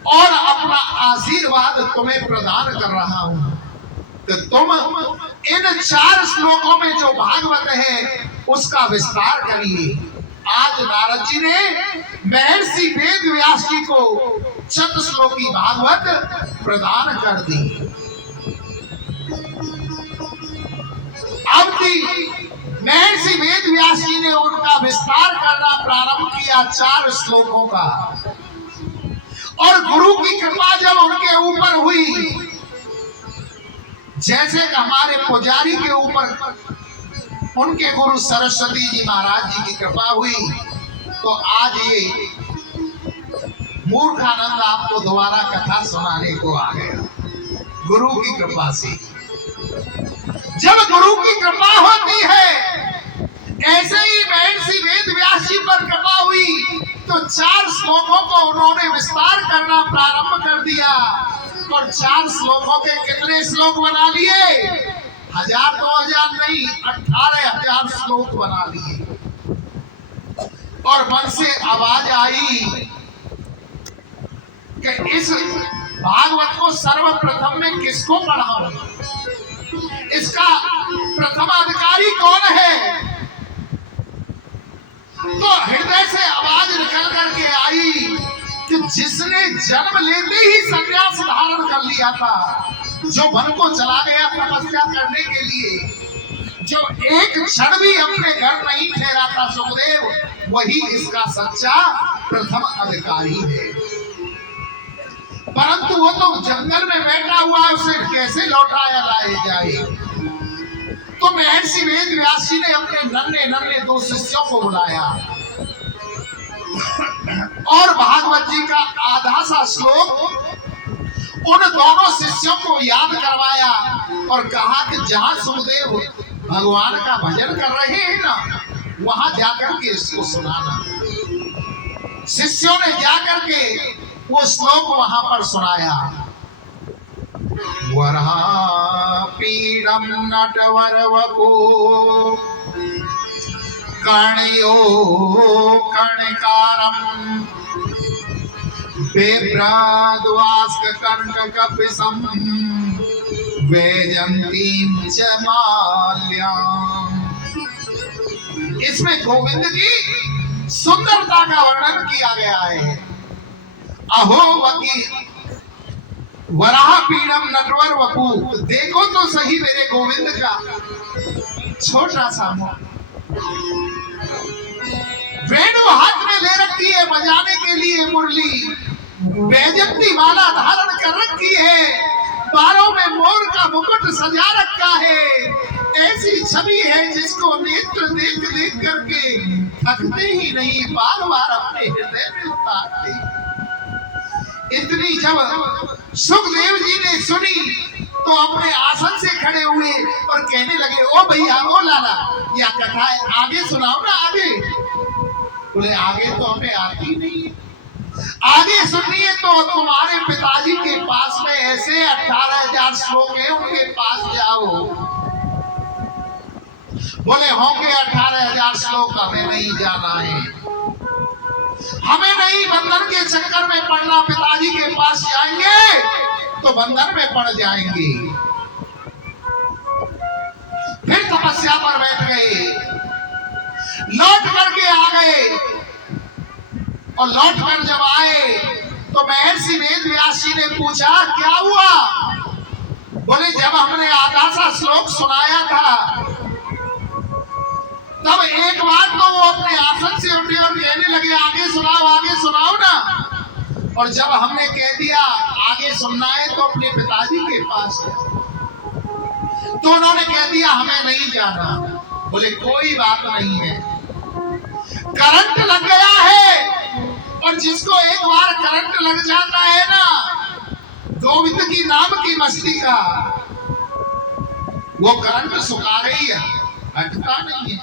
और अपना आशीर्वाद तुम्हें प्रदान कर रहा हूं कि तुम इन 4 श्लोकों में जो भागवत है उसका विस्तार करिए। आज नारद जी ने महर्षि वेद व्यास जी को चतुश्लोकी भागवत प्रदान कर दी। अब महर्षि वेद व्यास जी ने उनका विस्तार करना प्रारंभ किया 4 श्लोकों का। और गुरु की कृपा जब उनके ऊपर हुई, जैसे हमारे पुजारी के ऊपर उनके गुरु सरस्वती जी महाराज जी की कृपा हुई, तो आज ये मूर्खानंद आपको दोबारा कथा सुनाने को आ गया गुरु की कृपा से। जब गुरु की कृपा होती है, ऐसे ही महर्षि वेद व्यास जी पर कृपा हुई तो 4 श्लोकों को उन्होंने विस्तार करना प्रारंभ कर दिया और 4 श्लोकों के कितने श्लोक बना लिए? 1000 2000 नहीं, 18,000 श्लोक बना लिए। और मन से आवाज आई कि इस भागवत को सर्वप्रथम में किसको पढ़ाऊं, इसका प्रथम अधिकारी कौन है? तो हृदय से आवाज निकल करके आई कि जिसने जन्म लेते ही संन्यास धारण कर लिया था, जो वन को चला गया तपस्या करने के लिए, जो एक क्षण भी अपने घर नहीं ठहरा था सुखदेव, वही इसका सच्चा प्रथम अधिकारी है। परंतु वो तो जंगल में बैठा हुआ है, उसे कैसे लौटाया लाए जाए? तो महर्षि वेद व्यास जी ने अपने नन्हे नन्हे दो शिष्यों को बुलाया और भागवत जी का आधा सा श्लोक उन दोनों शिष्यों को याद करवाया और कहा कि जहां सुखदेव भगवान का भजन कर रहे हैं ना, वहां जाकर के इसको सुनाना। शिष्यों ने जाकर के वो श्लोक वहां पर सुनाया। वरहा पीडम नटवर वपो कणयो कणकारम बेभ्राद्वास्क कर्क कपिसम वैजंतीम च माल्याम। इसमें गोविंद की सुंदरता का वर्णन किया गया है। अहो वकी वराह पीड़म नटवर वपू, देखो तो सही मेरे गोविंद का छोटा सा मुख। वेणु हाथ में ले रखी है बजाने के लिए मुरली, वैजंती माला धारण कर रखी है, बालों में मोर का मुकुट सजा रखा है। ऐसी छवि है जिसको नेत्र देख देख करके थकते ही नहीं, बार बार अपने हृदय में उतारते। इतनी जब सुखदेव जी ने सुनी तो अपने आसन से खड़े हुए और कहने लगे, ओ भैया ओ लाला, या कथा आगे सुनाओ ना आगे। बोले आगे तो हमें आती नहीं है, आगे सुनिए तो तुम्हारे पिताजी के पास में ऐसे 18,000 श्लोक है, उनके पास जाओ। बोले होंगे 18,000 श्लोक, हमें नहीं जाना है, हमें नहीं बंधन के चक्कर में पड़ना। पिताजी के पास जाएंगे तो बंधन में पड़ जाएंगे। फिर तपस्या पर बैठ गए, लौट करके आ गए और लौट कर जब आए तो महर्षि वेद व्यास जी ने पूछा क्या हुआ। बोले जब हमने आधा सा श्लोक सुनाया था तब एक बार तो वो अपने आसन से उठे और कहने लगे आगे सुनाओ ना। और जब हमने कह दिया आगे सुनना है तो अपने पिताजी के पास है, तो उन्होंने कह दिया हमें नहीं जाना। बोले कोई बात नहीं है, करंट लग गया है और जिसको एक बार करंट लग जाता है ना गोविंद की नाम की मस्ती का, वो करंट सुखा रही है, हटता नहीं है।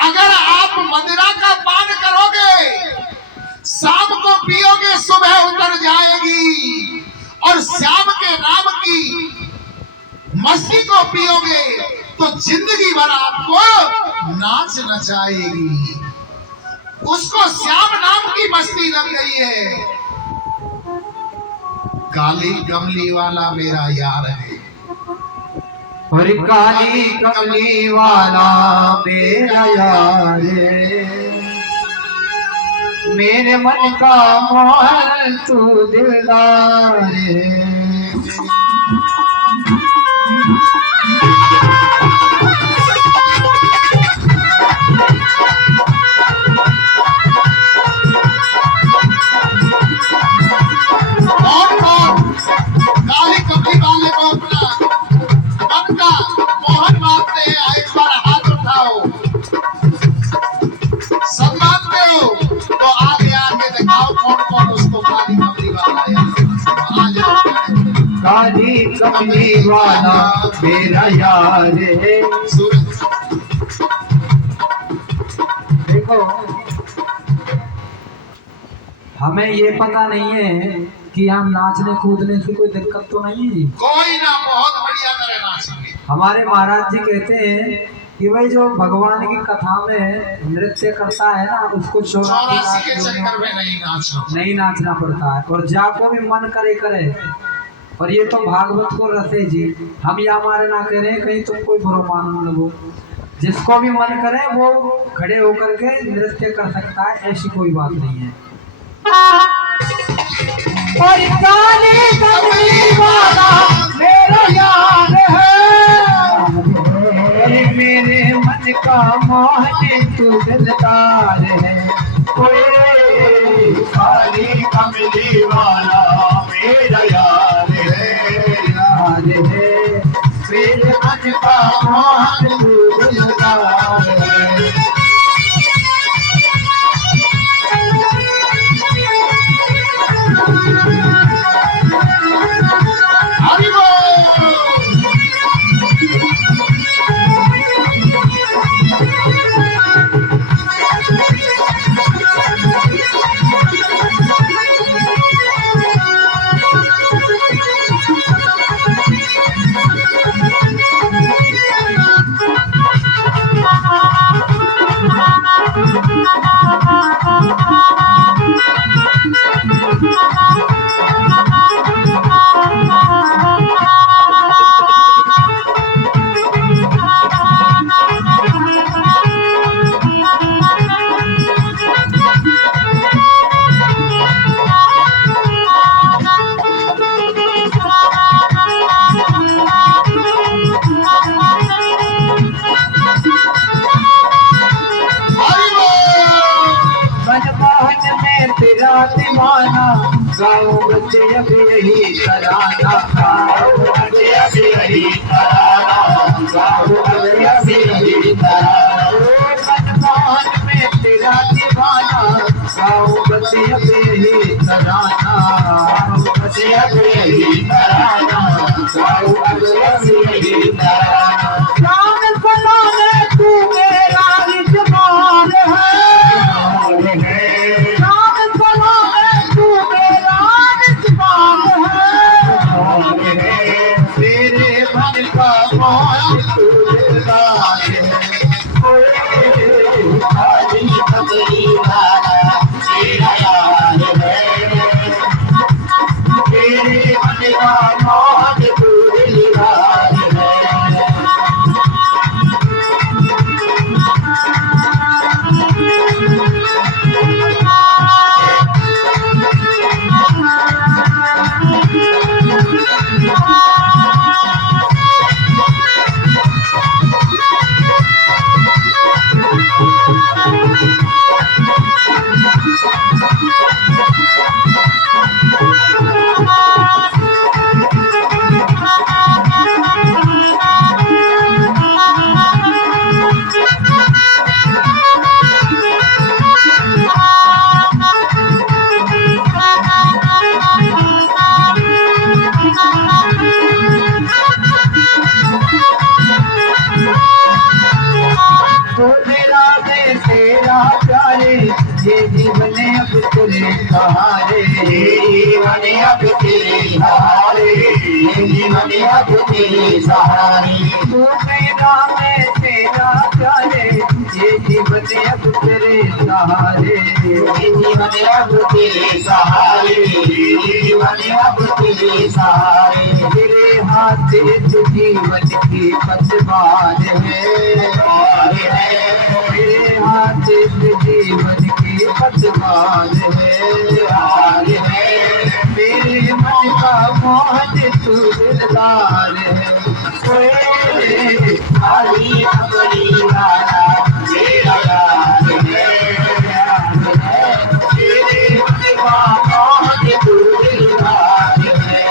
अगर आप मदिरा का पान करोगे, शाम को पियोगे, सुबह उतर जाएगी, और श्याम के नाम की मस्ती को पियोगे तो जिंदगी भर आपको नाच नचाएगी। उसको श्याम नाम की मस्ती लग गई है। काली कमली वाला मेरा यार है, और काली कमली वाला मेरा यार है, मेरे मन का मोहन तू दिलदार है। काली कमली वाले को अपना मन का मोहन मानते हैं, एक बार हाथ उठाओ। सब मानते हो तो आगे आगे दिखाओ कौन कौन उसको काली कमली वाला है। काली कमली वाला मेरा यार है। देखो हमें ये पता नहीं है कि हम नाचने कूदने से कोई दिक्कत तो नहीं है। कोई ना, बहुत बढ़िया तरह नाचेंगे। हमारे महाराज जी कहते हैं कि भाई जो भगवान की कथा में नृत्य करता है ना उसको 84 के चक्कर में नहीं नाचना पड़ता है, और जाको भी मन करे करे। और ये तो भागवत को रसे जी, हम या हमारे ना कह रहे हैं कहीं तुम कोई बुरा मान लो। जिसको भी मन करे वो खड़े होकर के नृत्य कर सकता है, ऐसी कोई बात नहीं है। और काली कमली वाला मेरा यार है, मेरे मन का मोहन तू दिलदार है। काली कमली वाला मेरा यार है, मेरे मन का मोहन तू दिलदार है। हरि बोल। मनमोहन में तेरा दीवाना गाँव बच्चे अब यही तराना गाँव बच्चे अब यही तराना गाँव बच्चे अब यही तराना मनमोहन में तेरा दीवाना गाँव बच्चे अब यही तराना गाँव बच्चे अब यही तराना गाँव बच्चे अब यही तराना जान फलाने तू मेरा रिश्तेदार है। ये जीवन अब तेरे सहारे ये जीवन अब तेरे सहारे ये जीवन अब तेरे सहारे तू मेरा मैं तेरा प्यारे ये जीवन अब तेरे सहारे ये जीवन अब तेरे सहारे ये जीवन अब तेरे सहारे तेरे हाथ से जीवन की पतवार है तेरे हाथ से जीवन की पतवार है मेरे मन का मोहन तू दिलदार है खाली अपनी गाना मेरा यार है मेरे मन का मोहन तू दिलदार है।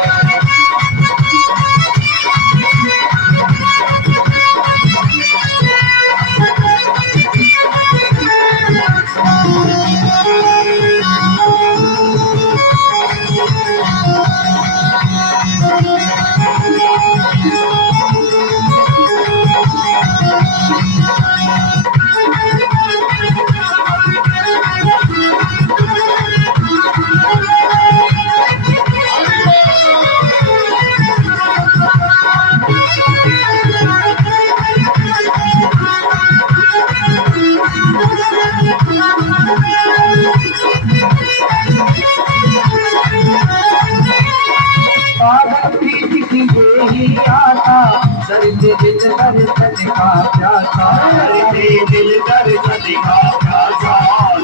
दर्द दिल दर्शन का प्यासा दर्द दिल दर्शन का प्यासा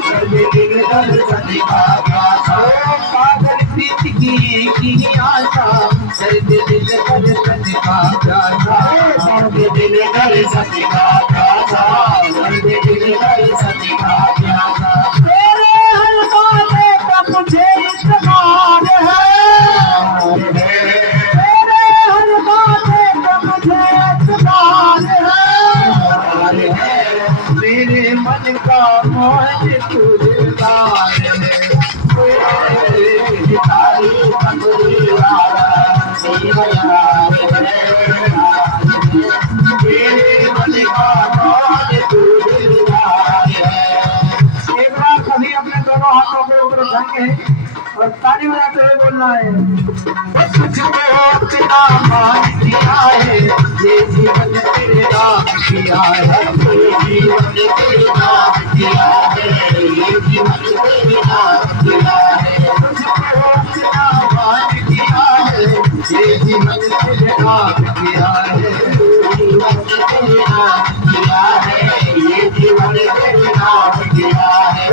दर्द दिल दर्शन का प्यासा पागल प्रीत की आशा दर्द दिल दर्शन का प्यासा दर्द दिल दर्शन का प्यासा दर्द दिल दर्शन का प्यासा तेरे हर बाते का मुझे इत्मीनान है तेरे हर बाते का मुझे इत्मीनान है दोनों हाथों के ऊपर उठाएंगे और ताली बजाते हुए बोलना है। तुझको अपना मान दिया है, ये जीवन तेरे नाम किया है, ये जीवन तेरे नाम किया है, ये जीवन तेरे नाम किया है। तुझको अपना मान दिया है, ये जीवन तेरे नाम किया है, ये जीवन तेरे नाम किया है, ये जीवन तेरे नाम किया है।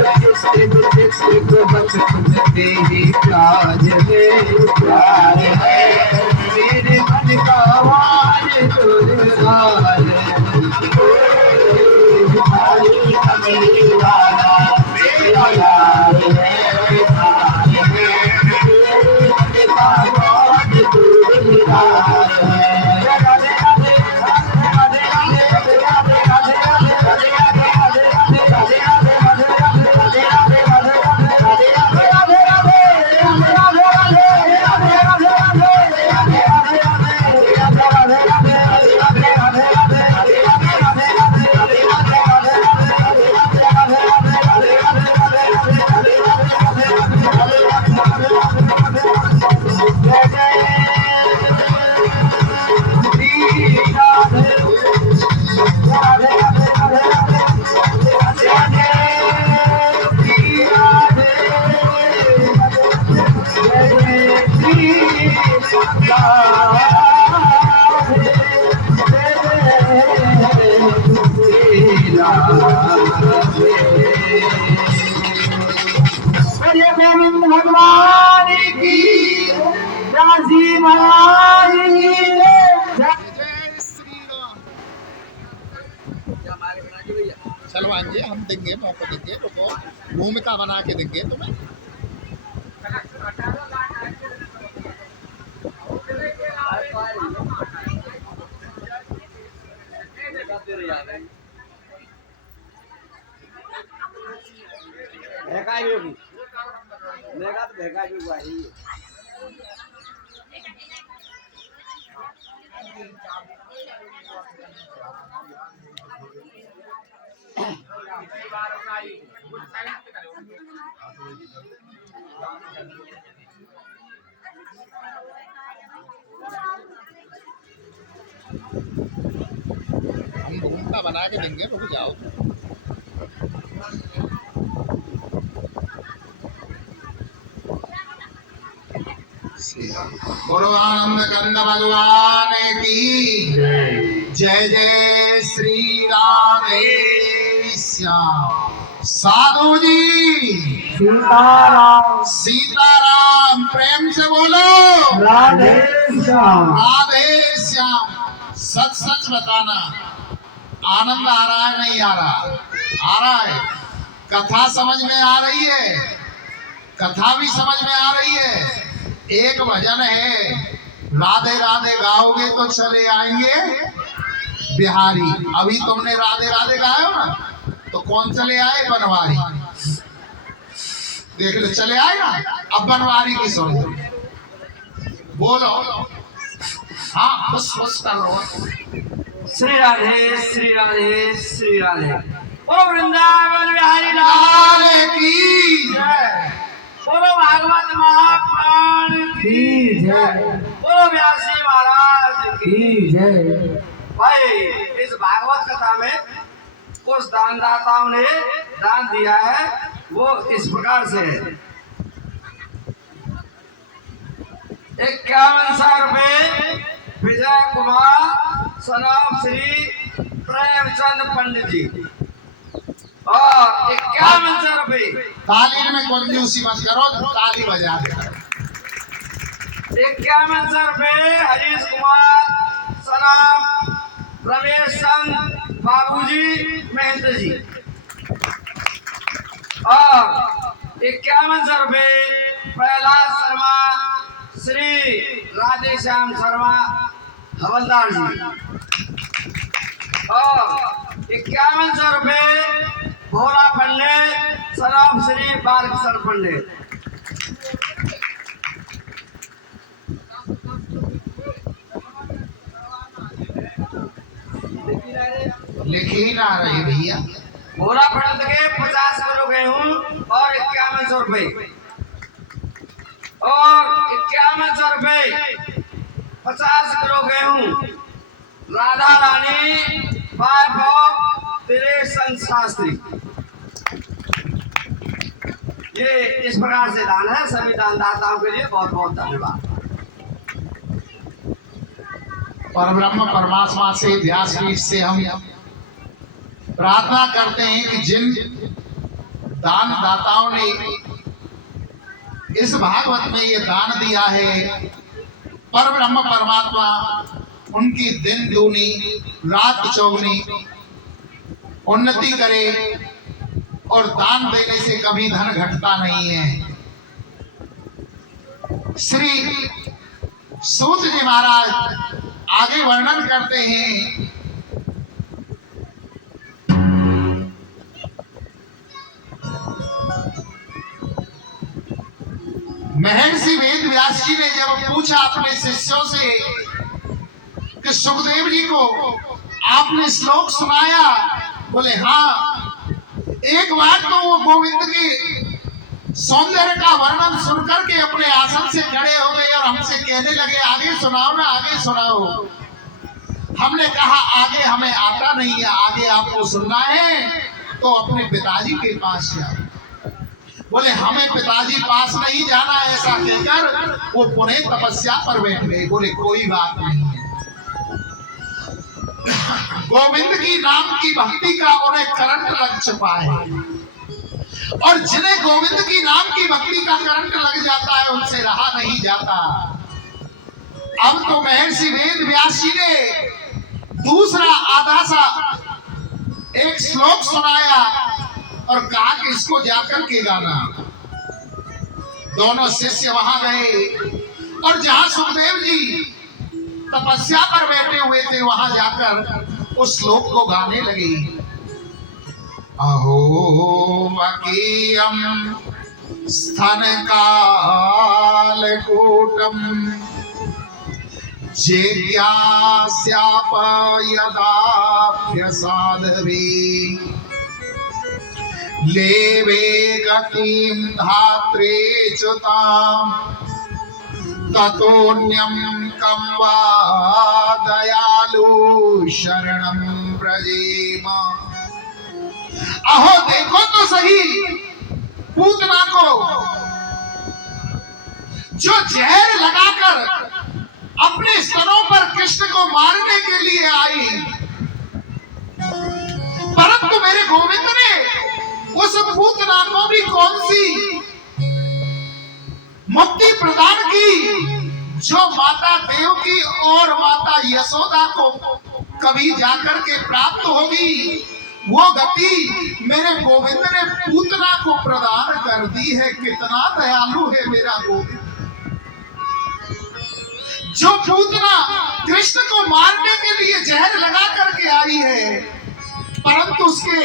जिसको बचपन से ही प्यार है, प्यार है, मेरे मन का वार गुलजार मेरी वाला मेरा यार है, प्यार है, मेरे मन का वार गुलजार है। राधे राधे राधे राधे राधे राधे राधे राधे राधे राधे राधे गोविंद भगवान की, राजी महाराज की जय। जय श्री राम। चलवान जी हम देंगे, मौका देंगे, रुको भूमिका बना के देंगे तुम्हें। हम भूमिका बना के देंगे, रुक जाओ। गुरु आनंद कंद भगवान की जय। जय श्री राधे श्याम। साधु जी सीताराम सीताराम, प्रेम से बोलो राधे श्याम। राधे श्याम। सच सच बताना, आनंद आ रहा है नहीं आ रहा? आ रहा है। कथा समझ में आ रही है, कथा भी समझ में आ रही है। एक भजन है, राधे राधे गाओगे तो चले आएंगे बिहारी। अभी तुमने राधे राधे गाया ना, तो कौन चले आए? बनवारी। देख लो, चले आए ना। अब बनवारी की सुनो, बोलो। हाँ, खुश खुश कर लो। श्री राधे श्री राधे श्री राधे। ओ वृंदावन बिहारी लाल लाल की जय। बोलो भागवत महाप्राण की जय। बोलो व्यासी महाराज की जय। भाई, इस भागवत कथा में कुछ दानदाताओं ने दान दिया है, वो इस प्रकार से 5100 रुपये विजय कुमार सनाम श्री प्रेमचंद पंडित जी, और 5100 रुपये ताली में कंजूसी मत करो, ताली बजा दे। 5100 रुपये हरीश कुमार सनाम रमेश चंद बाबूजी महेंद्र जी, और 5100 रुपये कैलाश शर्मा श्री राधे श्याम शर्मा हवलदार जी, और 5100 रुपये भोला पंडित सनाम श्री बालकिशन पंडित। लिख ही ना रही भैया। भोला पंडित के 50 करो गए हूँ और 51 रुपए और 5100 रुपए 50 किलो गेहूं। Radha Rani wife of Dineshan Shastri. ये इस प्रकार से दान है। सभी दानदाताओं के लिए बहुत बहुत धन्यवाद। परब्रह्म परमात्मा से व्यासपीठ से हम प्रार्थना करते हैं कि जिन दानदाताओं ने इस भागवत में ये दान दिया है, परब्रह्म परमात्मा उनकी दिन दूनी रात चौगुनी उन्नति करे और दान देने से कभी धन घटता नहीं है। श्री सूत जी महाराज आगे वर्णन करते हैं। महर्षि वेद व्यास जी ने जब पूछा अपने शिष्यों से कि सुखदेव जी को आपने श्लोक सुनाया, बोले हाँ। एक बार तो वो गोविंद के सौंदर्य का वर्णन सुनकर के अपने आसन से खड़े हो गए और हमसे कहने लगे आगे सुनाओ ना, आगे सुनाओ। हमने कहा आगे हमें आता नहीं है, आगे आपको सुनना है तो अपने पिताजी के पास जाओ। बोले हमें पिताजी पास नहीं जाना, ऐसा कहकर वो पुनः तपस्या पर बैठ गए। बोले कोई बात नहीं है। गोविंद की नाम की भक्ति का उन्हें करंट लग चुका है और जिन्हें गोविंद की नाम की भक्ति का करंट लग जाता है उनसे रहा नहीं जाता। अब तो महर्षि वेद व्यास जी ने दूसरा आधा सा एक श्लोक सुनाया और कहा कि इसको जाकर के गाना। दोनों शिष्य वहां गए और जहां सुखदेव जी तपस्या पर बैठे हुए थे वहां जाकर उस श्लोक को गाने लगे। अहो मकीयम स्तन कालकूटम जेज्ञास्याप यदाभ्यसाधवे लेवे गतिं धात्रे च्युताम् ततोऽन्यं कं वा दयालु शरणं व्रजेम। अहो देखो तो सही पूतना को जो जहर लगाकर अपने स्तनों पर कृष्ण को मारने के लिए आई, परंतु मेरे गोविंद ने उस पूतना को भी कौन सी मुक्ति प्रदान की जो माता देवकी और माता यशोदा को कभी जाकर के प्राप्त होगी। वो गति मेरे गोविंद ने पूतना को प्रदान कर दी है। कितना दयालु है मेरा गोविंद। जो पूतना कृष्ण को मारने के लिए जहर लगा करके आई है, परंतु उसके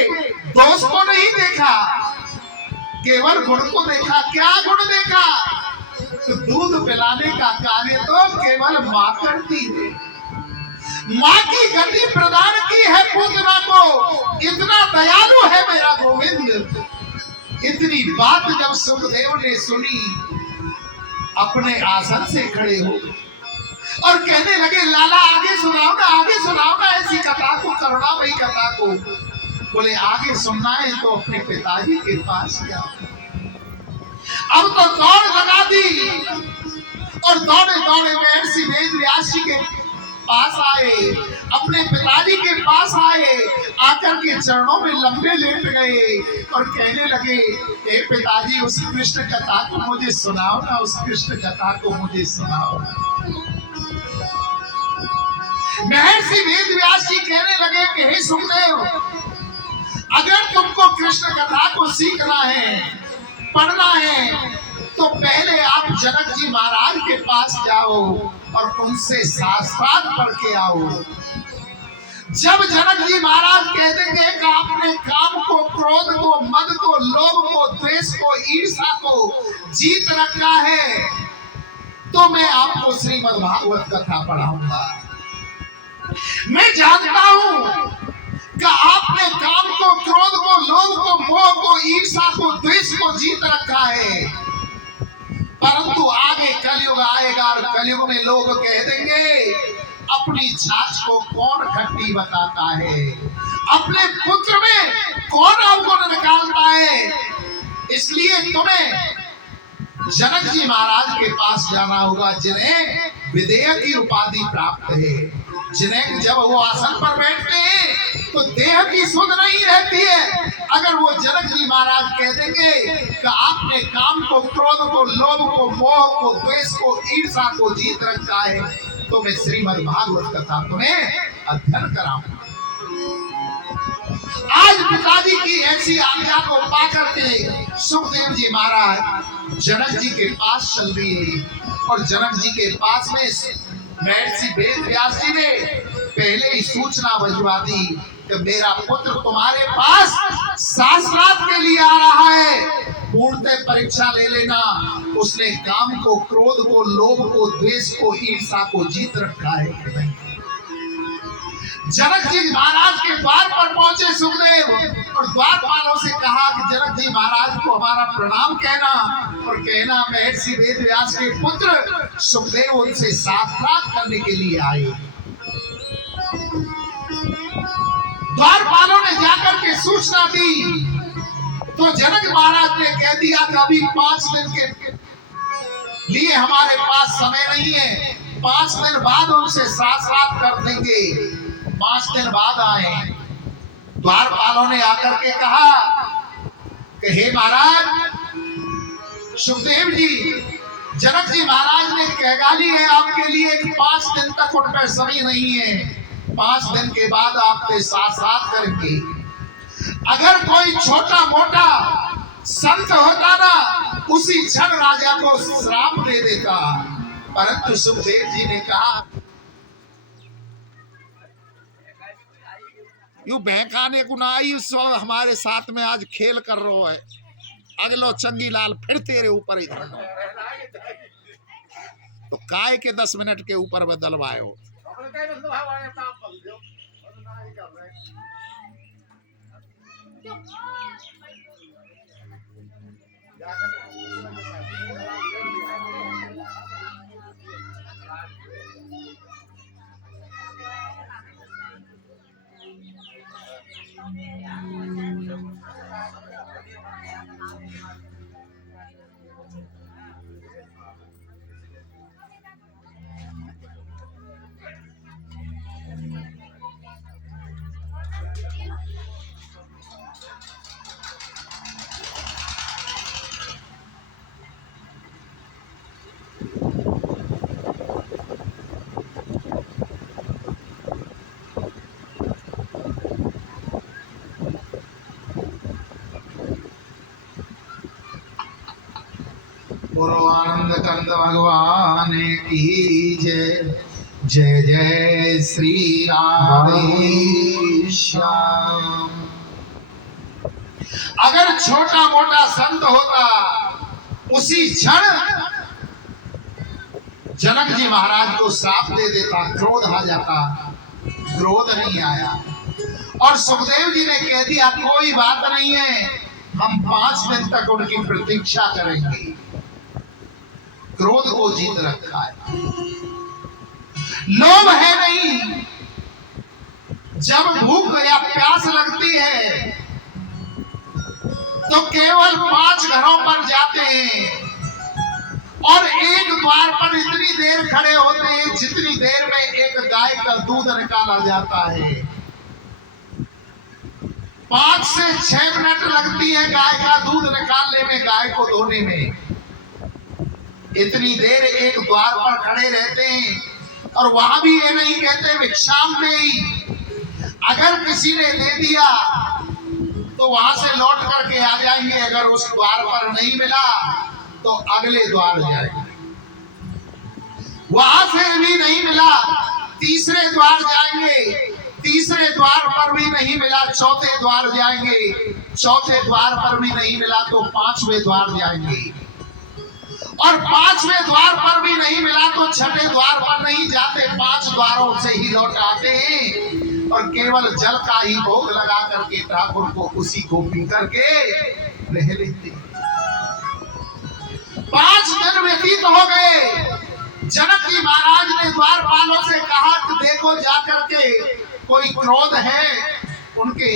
दोष को नहीं देखा, केवल गुण को देखा। क्या गुण देखा? तो दूध पिलाने का कार्य तो केवल मां करती है। मां की गति प्रदान की है पूतना को। इतना दयालु है मेरा गोविंद। इतनी बात जब सुखदेव ने सुनी, अपने आसन से खड़े हो और कहने लगे लाला आगे सुनाओ ना, आगे सुनाओ ना ऐसी कथा को, करुणामयी कथा को। बोले आगे सुनना है तो अपने पिताजी के पास जाओ। अब तो दौड़ लगा दी और दौड़े दौड़े महर्षि वेद व्यास जी के पास आए, अपने पिताजी के पास आए, आकर के चरणों में लंबे लेट गए और कहने लगे हे पिताजी उस कृष्ण कथा को मुझे सुनाओ ना, उस कृष्ण कथा को मुझे सुनाओ। महर्षि वेद व्यास जी कहने लगे कि हे सुखदेव, अगर तुमको कृष्ण कथा को सीखना है, पढ़ना है, तो पहले आप जनक जी महाराज के पास जाओ और उनसे शास्त्रार्थ पढ़ के आओ। जब जनक जी महाराज कहते थे कि आपने काम को, क्रोध को, मद को, लोभ को, द्वेष को, ईर्ष्या को जीत रखा है, तो मैं आपको श्रीमद् भागवत कथा पढ़ाऊंगा। मैं जानता हूं कि आपने काम को, क्रोध को, लोभ को, मोह को, ईर्ष्या को, द्वेष को जीत रखा है। परंतु आगे कलयुग आएगा और कलयुग में लोग कह देंगे अपनी छाछ को कौन खट्टी बताता है, अपने पुत्र में कौन अवगुण निकालता है। इसलिए तुम्हें जनक जी महाराज के पास जाना होगा, जिन्हें विदेह की उपाधि प्राप्त है, जिन्हें जब वो आसन पर बैठते हैं तो देह की सुध नहीं रहती है। अगर वो जनक जी महाराज कह देंगे कि आपने काम को, क्रोध को, लोभ को, मोह को, द्वेष को, ईर्ष्या को जीत रखा है, तो मैं श्रीमद् भागवत कथा तुम्हें अध्ययन कराऊंगा। आज पिताजी की ऐसी आज्ञा को पाकर के सुखदेव जी महाराज जनक जी के पास चल दिए और जनक जी के पास में महर्षि वेद व्यास जी ने पहले ही सूचना भिजवा दी कि मेरा पुत्र तुम्हारे पास शास्त्रार्थ के लिए आ रहा है, पूर्णतः परीक्षा ले लेना। उसने काम को, क्रोध को, लोभ को, द्वेष को, ईर्ष्या को जीत रखा है कि नहीं। जनक जी महाराज के द्वार पर पहुंचे सुखदेव और द्वारपालों से कहा कि जनक जी महाराज को हमारा प्रणाम कहना और कहना महर्षि वेद व्यास के पुत्र सुखदेव उनसे साक्षात करने के लिए आए। द्वारपालों ने जाकर के सूचना दी तो जनक महाराज ने कह दिया कि अभी 5 दिन के लिए हमारे पास समय नहीं है, 5 दिन बाद उनसे साक्षात कर देंगे। 5 दिन बाद आए। द्वारपालों ने आकर के कहा कि हे महाराज सुखदेव जी, जनक जी महाराज ने कह ली है आपके लिए 5 दिन तक उन पर समय नहीं है, 5 दिन के बाद आपके साथ करेंगे। अगर कोई छोटा मोटा संत होता ना, उसी क्षण राजा को श्राप दे देता, परंतु सुखदेव जी ने कहा यू बहकाने को ना आई, उस हमारे साथ में आज खेल कर रहा है, अगलो चंगी लाल फिर तेरे ऊपर ही धरना, तो काय के 10 मिनट के ऊपर बदलवाए हो। बोलो आनंद कंद भगवान की जय। जय जय श्री राधे श्याम। अगर छोटा मोटा संत होता, उसी क्षण जनक जी महाराज को श्राप दे देता, क्रोध आ जाता, क्रोध नहीं आया और सुखदेव जी ने कह दिया कोई बात नहीं है, हम 5 दिन तक उनकी प्रतीक्षा करेंगे। क्रोध को जीत रखा है, लोभ है नहीं। जब भूख या प्यास लगती है तो केवल 5 घरों पर जाते हैं और एक द्वार पर इतनी देर खड़े होते हैं जितनी देर में एक गाय का दूध निकाला जाता है। 5 से 6 मिनट लगती है गाय का दूध निकालने में, गाय को धोने में। इतनी देर एक द्वार पर खड़े रहते हैं और वहां भी ये नहीं कहते भिक्षाम देहि, अगर किसी ने दे दिया तो वहां से लौट करके आ जाएंगे, अगर उस द्वार पर नहीं मिला तो अगले द्वार जाएंगे, वहां से भी नहीं मिला तीसरे द्वार जाएंगे, तीसरे द्वार पर भी नहीं मिला चौथे द्वार जाएंगे, चौथे द्वार पर भी नहीं मिला तो 5वें द्वार जाएंगे और 5वें द्वार पर भी नहीं मिला तो 6ठे द्वार पर नहीं जाते, 5 द्वारों से ही लौट आते हैं और केवल जल का ही भोग लगा करके ठाकुर को उसी को पी करके रह लेते। 5 दिन व्यतीत हो गए। जनक जी महाराज ने द्वारपालों से कहा कि देखो जाकर के कोई क्रोध है उनके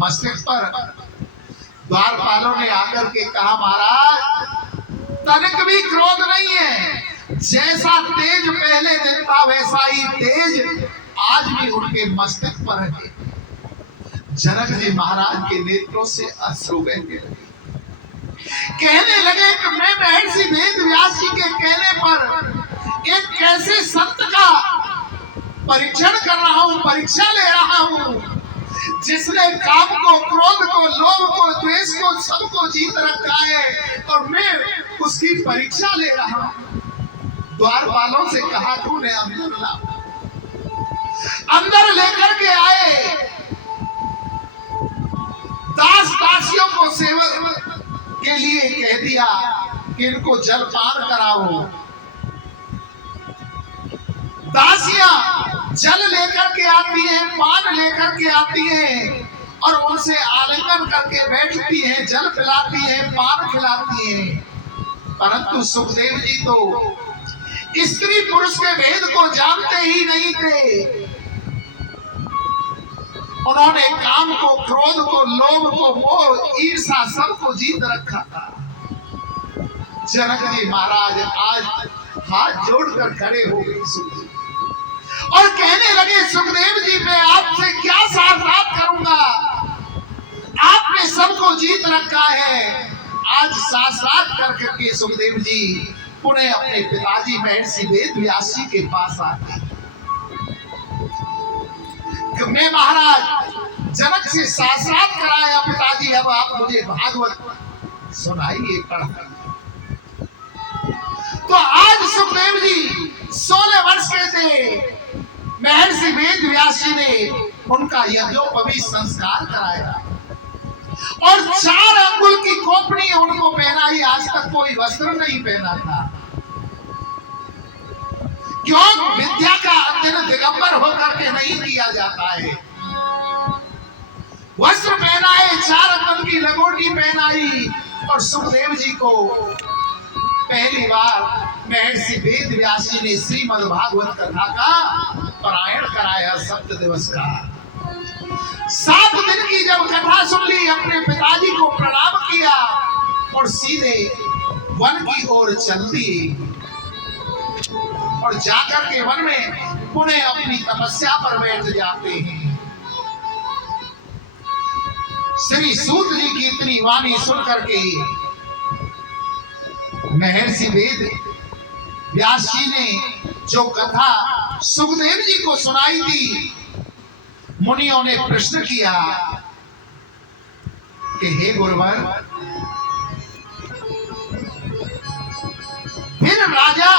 मस्तिष्क पर। द्वारपालों ने आकर के कहा महाराज तनिक भी क्रोध नहीं है, जैसा तेज पहले दिन था वैसा ही तेज आज भी उनके मस्तिष्क पर है। जनक जी महाराज के नेत्रों से अश्रु बहने लगे। कहने लगे कि मैं महर्षि वेदव्यास जी के कहने पर एक कैसे संत का परीक्षण कर रहा हूं, परीक्षा ले रहा हूं, जिसने काम को, क्रोध को, लोभ को, द्वेष को, सबको जीत रखा है और मैं उसकी परीक्षा ले रहा हूं। द्वारपालों से कहा तूने अंदर ला। अंदर लेकर के आए। दास दासियों को सेवक के लिए कह दिया कि इनको जलपान कराओ। दासियां जल लेकर के आती हैं, पान लेकर के आती हैं और उनसे आलिंगन करके बैठती हैं, जल पिलाती हैं, पान खिलाती हैं। परंतु सुखदेव जी तो स्त्री पुरुष के भेद को जानते ही नहीं थे। उन्होंने काम को, क्रोध को, लोभ को, मोह, ईर्ष्या सबको जीत रखा था। जनक जी महाराज आज हाथ जोड़कर खड़े हो गए सुखदेव और कहने लगे सुखदेव जी मैं आपसे क्या साथ करूंगा, आपने सबको जीत रखा है। आज साथ करके सुखदेव जी पुनः अपने पिताजी महर्षि वेदव्यास जी के पास आते। मैं महाराज जनक से साथ कराया पिताजी, अब आप मुझे भागवत सुनाइए पढ़कर। तो आज सुखदेव जी 16 वर्ष के थे। महर्षि वेदव्यास जी ने उनका यज्ञोपवीत संस्कार कराया और 4 अंगुल की खोपड़ी उनको पहनाई। आज तक कोई वस्त्र नहीं पहना था। क्यों? विद्या का अध्ययन दिगंबर होकर के नहीं किया जाता है। वस्त्र पहनाए, 4 अंगुल की लंगोटी पहनाई और सुखदेव जी को पहली बार महर्षि वेदव्यास जी ने श्रीमद् भागवत कथा का पारायण कराया। 7 दिवस का 7 दिन की जब कथा सुन ली, अपने पिताजी को प्रणाम किया और सीधे वन की ओर चल दी और जाकर के वन में पुनः अपनी तपस्या पर बैठ जाते हैं। श्री सूत जी की इतनी वाणी सुन करके महर्षि वेद व्यास जी ने जो कथा सुखदेव जी को सुनाई थी, मुनियों ने प्रश्न किया कि हे गुरुवर, फिर राजा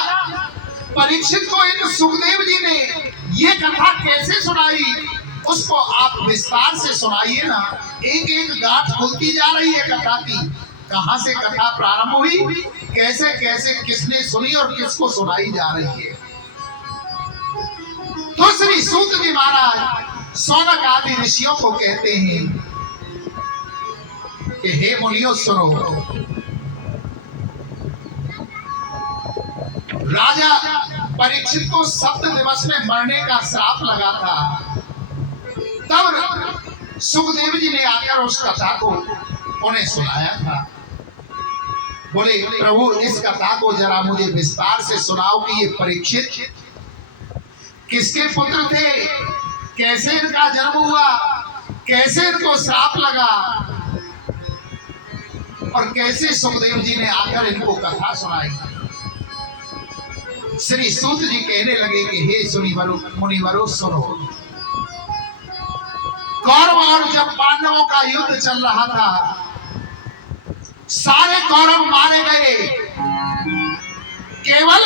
परीक्षित को इन सुखदेव जी ने ये कथा कैसे सुनाई, उसको आप विस्तार से सुनाइए ना। एक एक गांठ खुलती जा रही है कथा की। कहां से कथा प्रारंभ हुई, कैसे कैसे किसने सुनी और किसको सुनाई जा रही है। तो श्री सूत जी महाराज सौनक आदि ऋषियों को कहते हैं कि हे मुनियों सुनो, राजा परीक्षित को 7 दिवस में मरने का श्राप लगा था। तब सुखदेव जी ने आकर उस कथा को उन्हें सुनाया था। बोले प्रभु इस कथा को जरा मुझे विस्तार से सुनाओ कि ये परीक्षित किसके पुत्र थे, कैसे इनका जन्म हुआ, कैसे इनको श्राप लगा और कैसे सुखदेव जी ने आकर इनको कथा सुनाई। श्री सूत जी कहने लगे कि हे मुनिवरो सुनो, कौरव और जब पांडवों का युद्ध चल रहा था, सारे कौरव मारे गए, केवल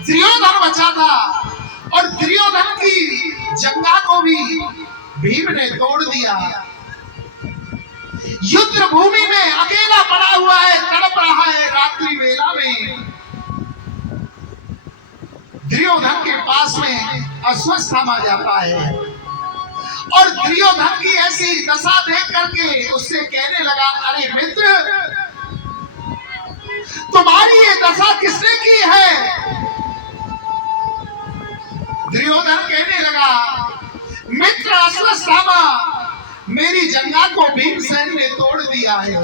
दुर्योधन बचा था और दुर्योधन की जंगा को भी भीम ने तोड़ दिया। युद्ध भूमि में अकेला पड़ा हुआ है, तड़प रहा है। रात्रि वेला में दुर्योधन के पास में अस्वस्थ आ जाता है। और दुर्योधन की ऐसी दशा देख करके उससे कहने लगा, अरे मित्र, तुम्हारी ये दशा किसने की है? दुर्योधन कहने लगा, मित्र अश्वत्थामा, मेरी जंगा को भीमसेन ने तोड़ दिया है।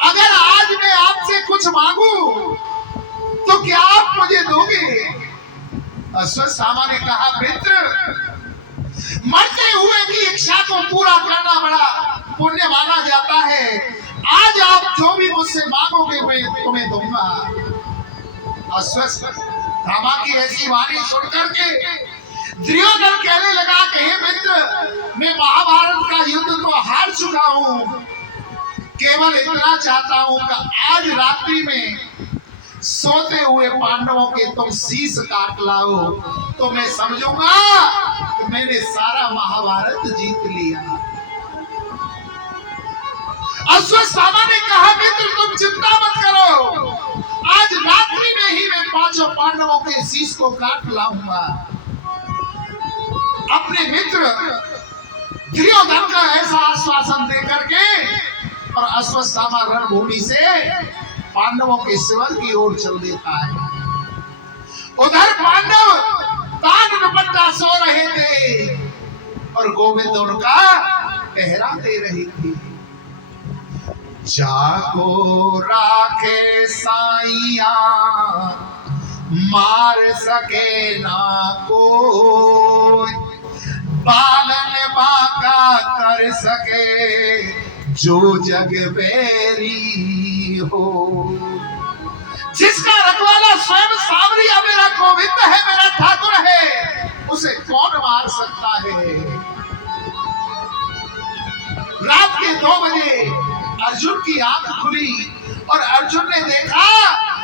अगर आज मैं आपसे कुछ मांगू तो क्या आप मुझे दोगे? अश्वत्थामा ने कहा, मित्र, मरते हुए की इच्छा को पूरा करना बड़ा पुण्य माना जाता है। आज आप जो भी मुझसे मांगोगे मैं तुम्हें दूंगा। अश्वत्थामा की ऐसी वाणी सुनकर के दुर्योधन कहने लगा कि हे मित्र, मैं महाभारत का युद्ध तो हार चुका हूं, केवल इतना चाहता हूं कि आज रात्रि में सोते हुए पांडवों के तुम शीश काट लाओ तो मैं समझूंगा कि मैंने सारा महाभारत जीत लिया। अश्वत्थामा ने कहा, मित्र, तुम चिंता मत करो, आज रात्रि में ही मैं 5 पांडवों के शीश को काट लाऊंगा। अपने मित्र दुर्योधन का ऐसा आश्वासन देकर के और अश्वत्थामा रणभूमि से पांडवों के शिविर की ओर चल देता है। उधर पांडव तान दुपट्टा सो रहे थे और गोविंद उनका पहरा दे रही थी। जाको राखे साइया, मार सके ना कोई, पालन बाका कर सके जो जग बैरी हो। जिसका रखवाला स्वयं सावरिया मेरा गोविंद है, मेरा ठाकुर है, उसे कौन मार सकता है? रात के 2 बजे अर्जुन की आंख खुली और अर्जुन ने देखा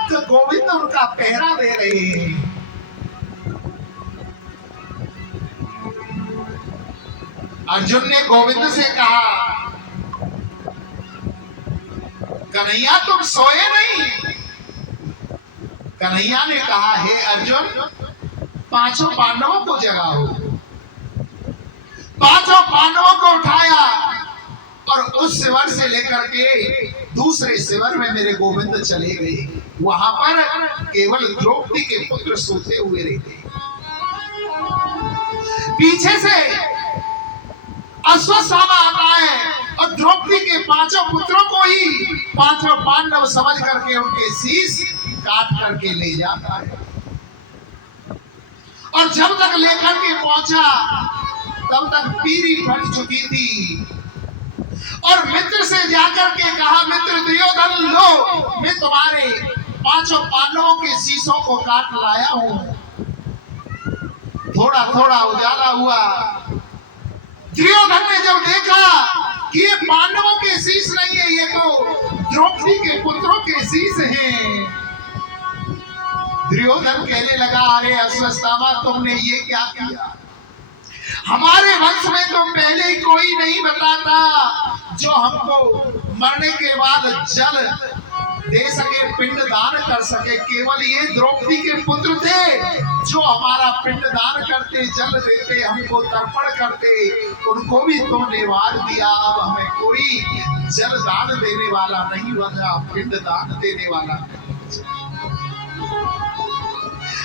कि गोविंद उनका पहरा दे रहे हैं। अर्जुन ने गोविंद से कहा, कन्हैया तुम सोए नहीं? कन्हैया ने कहा, हे अर्जुन, 5 पांडवों को जगाओ। 5 पांडवों को उठाया और उस शिविर से लेकर के दूसरे शिविर में मेरे गोविंद चले गए। वहां पर केवल द्रौपदी के पुत्र सोते हुए रहते। पीछे से अश्वत्थामा आता है और द्रौपदी के 5 पुत्रों को ही 5 पांडव समझ करके उनके शीश काट करके ले जाता है। और जब तक लेकर के पहुंचा तब तक पीरी फट चुकी थी। और मित्र से जाकर के कहा, मित्र दुर्योधन, लो, मैं तुम्हारे 5 पांडवों के शीशों को काट लाया हूं। थोड़ा थोड़ा उजाला हुआ। दुर्योधन ने जब देखा कि ये पांडवों के शीश नहीं है, ये तो द्रौपदी के पुत्रों के शीश हैं, दुर्योधन कहने लगा, अरे अश्वत्थामा, तुमने ये क्या किया? हमारे वंश में तो पहले ही कोई नहीं बताता जो हमको मरने के बाद जल दे सके, पिंड दान कर सके। केवल ये द्रौपदी के पुत्र थे जो हमारा पिंड दान करते, जल देते, हमको तर्पण करते। उनको भी तुमने मार दिया। अब हमें कोई जल दान देने वाला नहीं बचा, पिंड दान देने वाला नहीं।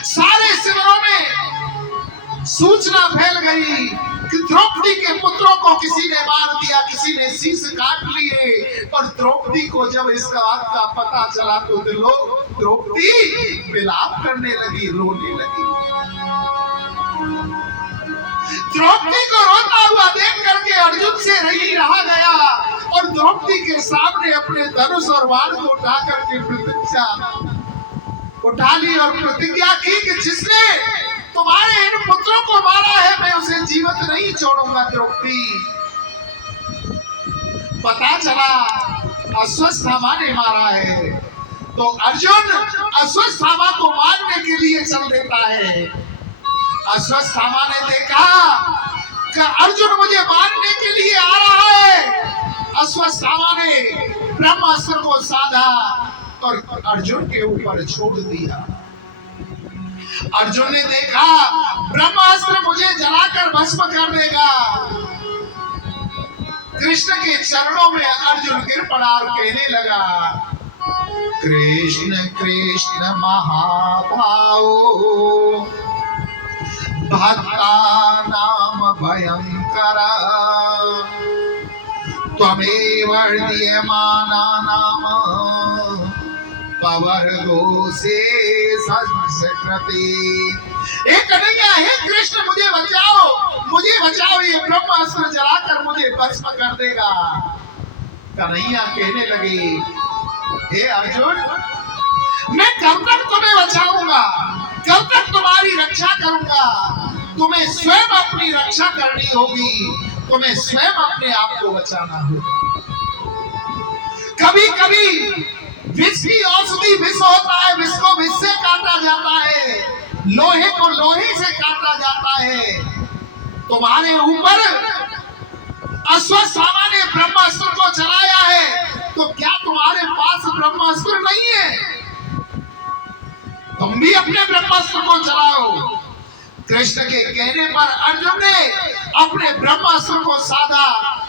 सारे शिविरों में सूचना फैल गई कि द्रौपदी के पुत्रों को किसी ने मार दिया, किसी ने शीश काट लिए। और द्रौपदी को जब इस बात का पता चला तो लोग द्रौपदी विलाप करने लगी, रोने लगी। द्रौपदी को रोता हुआ देख करके अर्जुन से नहीं रहा गया और द्रौपदी के सामने अपने धनुष और बाण को उठा करके उठा ली और प्रतिज्ञा की कि जिसने तुम्हारे इन पुत्रों को मारा है मैं उसे जीवित नहीं छोड़ूंगा। द्रौपदी, पता चला अश्वत्थामा ने मारा है तो अर्जुन अश्वत्थामा को मारने के लिए चल देता है। अश्वत्थामा ने देखा कि अर्जुन मुझे मारने के लिए आ रहा है। अश्वत्थामा ने ब्रह्मास्त्र को साधा और अर्जुन के ऊपर छोड़ दिया। अर्जुन ने देखा ब्रह्मास्त्र मुझे जलाकर भस्म कर देगा। कृष्ण के चरणों में अर्जुन गिर पड़ा और कहने लगा, कृष्ण कृष्ण महाभावो भक्ता नाम भयंकर त्वमेव दीयमाना नाम पवर्गो से संस्कृति। हे कन्हैया, हे कृष्ण मुझे बचाओ, ये ब्रह्मास्त्र जलाकर मुझे भस्म कर देगा। कन्हैया कहने लगे, हे अर्जुन, मैं कब तक तुम्हें बचाऊंगा, कब तक तुम्हारी रक्षा करूंगा? तुम्हें स्वयं अपनी रक्षा करनी होगी, तुम्हें स्वयं अपने आप को बचाना होगा। कभी कभी विष की औषधि विष होता है, विष को विष से काटा जाता है, लोहे को लोहे से काटा जाता है। तुम्हारे ऊपर अश्वत्थामा ने ब्रह्मास्त्र को चलाया है, तो क्या तुम्हारे पास ब्रह्मास्त्र नहीं है? तुम भी अपने ब्रह्मास्त्र को चलाओ। कृष्ण के कहने पर अर्जुन ने अपने ब्रह्मास्त्र को साधा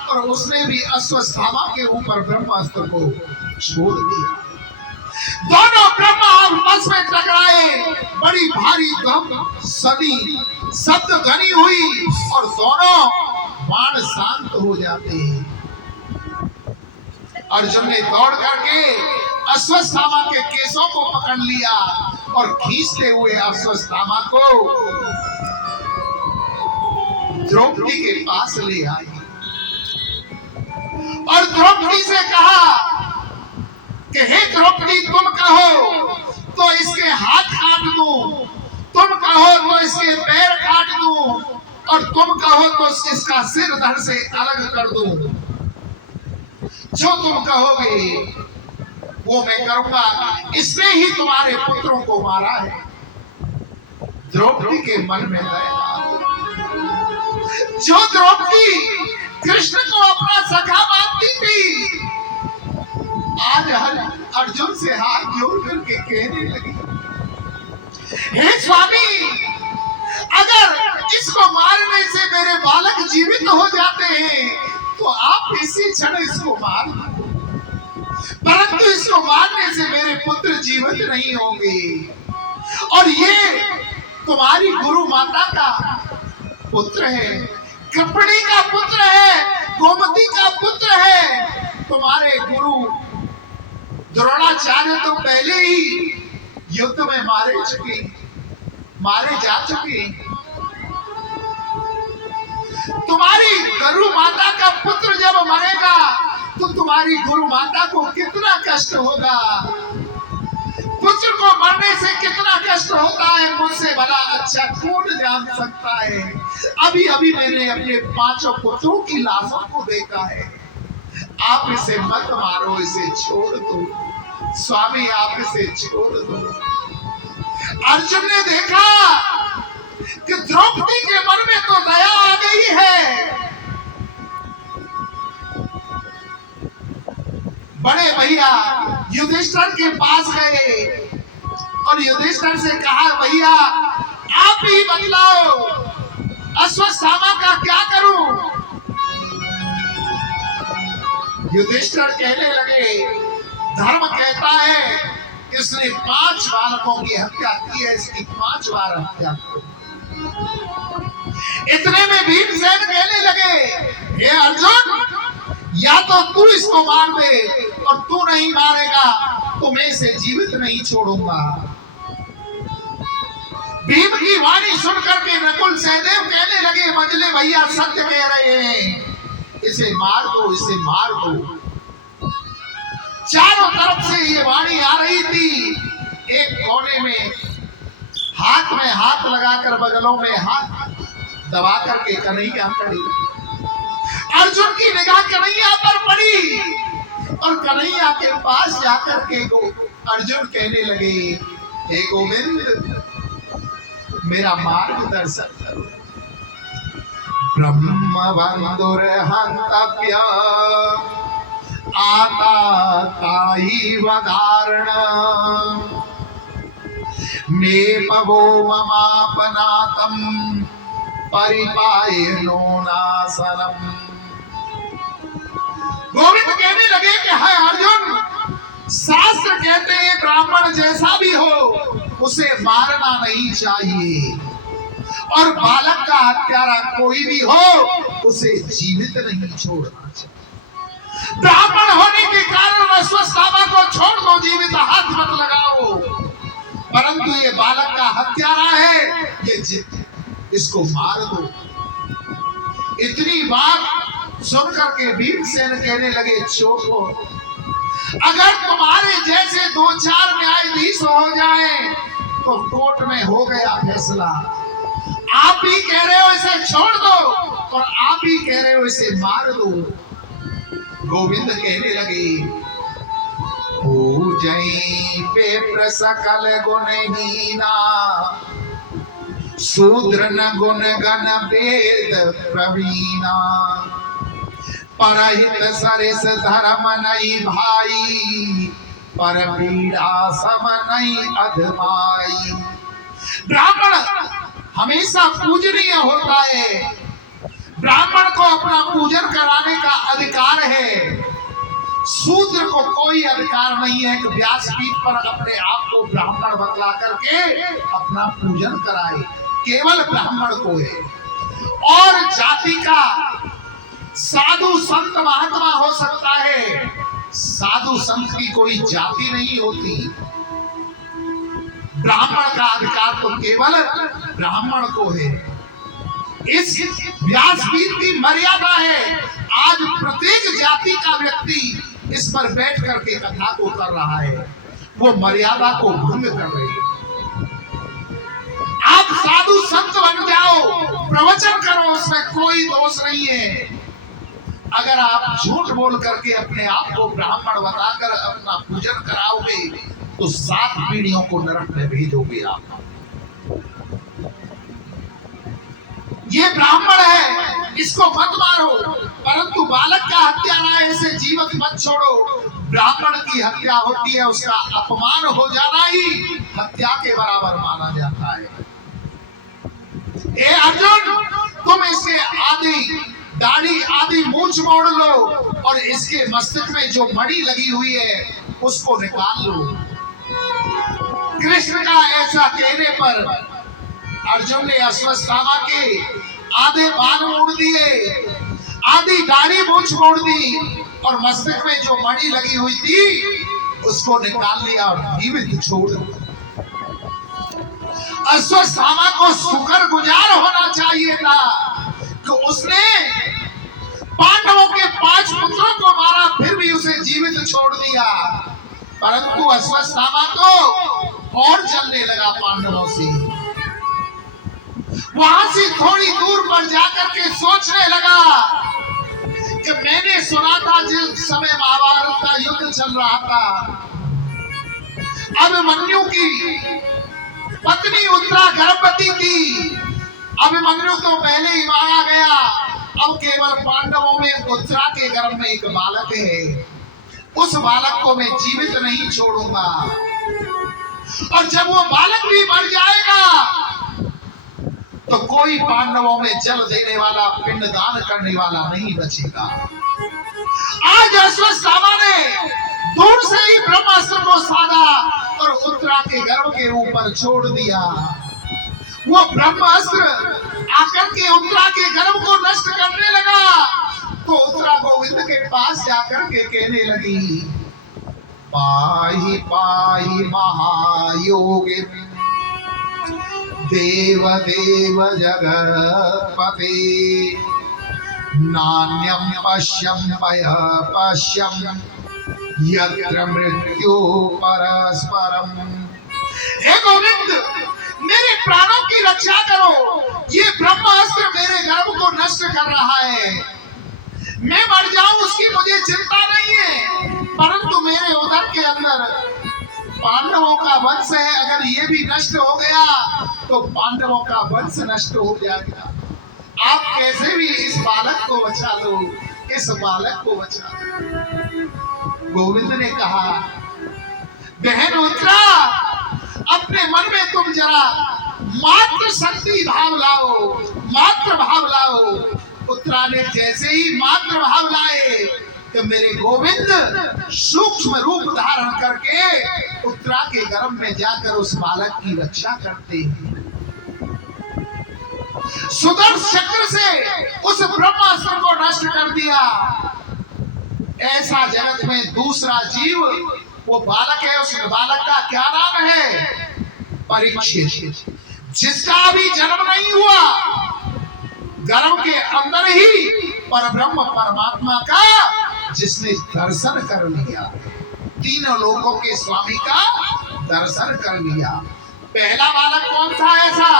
और उसने भी अश्वत्थामा के ऊपर ब्रह्मास्त्र को छोड़ दिया। दोनों ब्रह्मा आपस में टकराए, बड़ी भारी गम सनी शब्द घनी हुई और दोनों बाण शांत हो जाते हैं। अर्जुन ने दौड़ करके अश्वत्थामा के केसों को पकड़ लिया और खींचते हुए अश्वत्थामा को द्रौपदी के पास ले आई और द्रौपदी से कहा कि हे द्रौपदी, तुम कहो तो इसके हाथ काट दूं, तुम कहो तो इसके पैर काट दूं और तुम कहो तो इसका सिर धड़ से अलग कर दूं। जो तुम कहोगे वो मैं करूंगा। इसने ही तुम्हारे पुत्रों को मारा है। द्रौपदी के मन में दया, जो द्रौपदी कृष्ण को अपना सखा मानती थी, आज अर्जुन से हाथ जोड़ करके कहने लगी, हे स्वामी, अगर इसको मारने से मेरे बालक जीवित हो जाते हैं तो आप इसी क्षण इसको मार दो, परंतु इसको मारने से मेरे पुत्र जीवित नहीं होंगे। और ये तुम्हारी गुरु माता का पुत्र है, कृपणी का पुत्र है, गोमती का पुत्र है। तुम्हारे गुरु द्रोणाचार्य तो पहले ही युद्ध में मारे जा चुके। तुम्हारी गुरु माता का पुत्र जब मरेगा तो तुम्हारी गुरु माता को कितना कष्ट होगा। पुत्र को मरने से कितना कष्ट होता है, मुझसे भला अच्छा कौन जान सकता है। अभी अभी मैंने अपने 5 पुत्रों की लाशों को देखा है। आप इसे मत मारो, इसे छोड़ दो स्वामी, आप इसे छोड़ दो। अर्जुन ने देखा कि द्रौपदी के मन में तो दया आ गई है। बड़े भैया युधिष्ठिर के पास गए और युधिष्ठिर से कहा, भैया आप ही बतलाओ अश्वत्थामा का क्या करूं? युधिष्ठिर कहने लगे, धर्म कहता है इसने 5 बालकों की हत्या की है, इसकी 5 बार हत्या करो। इतने में भीमसेन कहने लगे, हे अर्जुन, या तो तू इसको मार दे और तू नहीं मारेगा तो मैं इसे जीवित नहीं छोड़ूंगा। भीम की वाणी सुनकर के नकुल सहदेव कहने लगे, मंजले भैया सत्य कह रहे हैं, इसे मार दो, इसे मार दो। चारों तरफ से ये वाणी आ रही थी। एक कोने में हाथ लगाकर बगलों में हाथ दबा करके कन्हैया खड़ी। अर्जुन की निगाह कन्हैया पर पड़ी और कन्हैया के पास जाकर के अर्जुन कहने लगे, हे गोविंद, मेरा मार्गदर्शन करो। ब्रह्म बंधुर हंतव्य आता ताई वधारण मे पवो ममापनातम परिपायनो नासनम। गोविंद कहने लगे कि है अर्जुन, शास्त्र कहते हैं ब्राह्मण जैसा भी हो उसे मारना नहीं चाहिए, और बालक का हत्यारा कोई भी हो उसे जीवित नहीं छोड़ना चाहिए। ब्राह्मण होने के कारण अश्वत्थामा को छोड़ दो, जीवित हाथ मत लगाओ, परंतु ये बालक का हत्यारा है, ये इसको मार दो। इतनी बात सुनकर के भीमसेन कहने लगे चोखो, अगर तुम्हारे जैसे 2-4 न्यायाधीश हो जाए तो कोर्ट में हो गया फैसला। आप ही कह रहे हो इसे छोड़ दो और आप ही कह रहे हो इसे मार दो। गोविंद कहने लगे पूजई पे सकल गुणहीना, शूद्र न गुण गण वेद प्रवीणा, परहित सरिस धर्म नहीं भाई, पर पीड़ा सम नहीं अधमाई। ब्राह्मण हमेशा पूजनीय होता है, ब्राह्मण को अपना पूजन कराने का अधिकार है, शूद्र को कोई अधिकार नहीं है कि व्यासपीठ पर अपने आप को ब्राह्मण बतला करके अपना पूजन कराए, केवल ब्राह्मण को है। और जाति का साधु संत महात्मा हो सकता है, साधु संत की कोई जाति नहीं होती। ब्राह्मण का अधिकार तो केवल ब्राह्मण को है। इस व्यासपीठ की मर्यादा है, आज प्रत्येक जाति का व्यक्ति इस पर बैठ करके कथा को कर रहा है, वो मर्यादा को भंग कर रहे हैं। आप साधु संत बन जाओ, प्रवचन करो, उसमें कोई दोष नहीं है। अगर आप झूठ बोल करके अपने आप को ब्राह्मण बताकर अपना पूजन कराओगे तो 7 पीढ़ियों को नरक में भेजोगे आप। ये ब्राह्मण है, इसको मत मारो, परंतु बालक का हत्यारा है, इसे जीवित मत छोड़ो। ब्राह्मण की हत्या होती है, उसका अपमान हो जाना ही हत्या के बराबर माना जाता है। ए अर्जुन, तुम इसके आदि दाढ़ी आदि मूंछ मोड़ लो और इसके मस्तक में जो मणि लगी हुई है उसको निकाल लो। कृष्ण का ऐसा कहने पर अर्जुन ने अश्वत्थामा के आधे बाल मोड़ दिए, आधी दाढ़ी मूंछ मोड़ दी और मस्तक में जो मणि लगी हुई थी उसको निकाल लिया और जीवित छोड़ दिया। अश्वत्थामा को शुक्रगुजार होना चाहिए था कि उसने पांडवों के 5 पुत्रों को मारा, फिर भी उसे जीवित छोड़ दिया, परंतु अश्वत्थामा तो और चलने लगा पांडवों से। वहां से थोड़ी दूर पर जाकर के सोचने लगा कि मैंने सुना था जिस समय महाभारत का युद्ध चल रहा था, अभिमन्यु की पत्नी उत्तरा गर्भवती थी। अभिमन्यु तो पहले ही मारा गया, अब केवल पांडवों में उत्तरा के गर्भ में एक बालक है, उस बालक को मैं जीवित नहीं छोड़ूंगा, और जब वो बालक भी मर जाएगा तो कोई पांडवों में जल देने वाला, पिंडदान करने वाला नहीं बचेगा। आज अश्वत्थामा ने दूर से ही ब्रह्मास्त्र को साधा और उत्तरा के गर्भ के ऊपर छोड़ दिया। वो ब्रह्मास्त्र आकर के उत्तरा के गर्भ को नष्ट करने लगा तो उत्तरा गोविंद के पास जाकर के कहने लगी, पाहि पाहि महायोगी देव देव जगत्पते, नान्यम पश्यम पश्यम यत्र मृत्यु परस्परम। हे गोविंद, मेरे प्राणों की रक्षा करो, ये ब्रह्मास्त्र मेरे गर्भ को नष्ट कर रहा है। मैं मर जाऊं उसकी मुझे चिंता नहीं है, परंतु मेरे उदर के अंदर पांडवों का वंश है, अगर ये भी नष्ट हो गया तो पांडवों का वंश नष्ट हो जाएगा। आप कैसे भी इस बालक को बचा लो, इस बालक को बचा लो। गोविंद ने कहा, बहन उत्तरा, अपने मन में तुम जरा मात्र शक्ति भाव लाओ, मात्र भाव लाओ। उत्तरा ने जैसे ही मात्र भाव लाए कि मेरे गोविंद सूक्ष्म रूप धारण करके उत्तरा के गर्भ में जाकर उस बालक की रक्षा करते हैं। सुदर्शन चक्र से उस ब्रह्मास्त्र को नष्ट कर दिया। ऐसा जगत में दूसरा जीव वो बालक है, उस बालक का क्या नाम है? परीक्षित, जिसका अभी जन्म नहीं हुआ, गर्भ के अंदर ही परब्रह्म परमात्मा का जिसने दर्शन कर लिया, तीनों लोकों के स्वामी का दर्शन कर लिया। पहला बालक कौन था ऐसा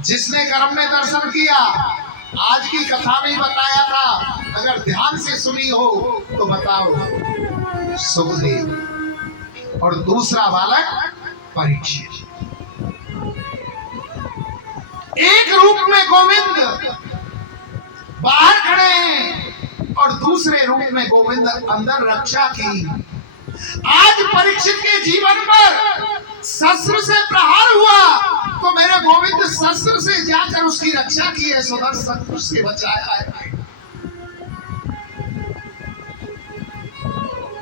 जिसने गर्भ में दर्शन किया? आज की कथा में बताया था, अगर ध्यान से सुनी हो तो बताओ, सुखदेव। और दूसरा बालक परीक्षित। एक रूप में गोविंद बाहर खड़े हैं और दूसरे रूप में गोविंद अंदर रक्षा की। आज परीक्षित के जीवन पर शस्त्र से प्रहार हुआ तो मेरे गोविंद शस्त्र से जाकर उसकी रक्षा की है, सुदर्शन उसके बचाया है।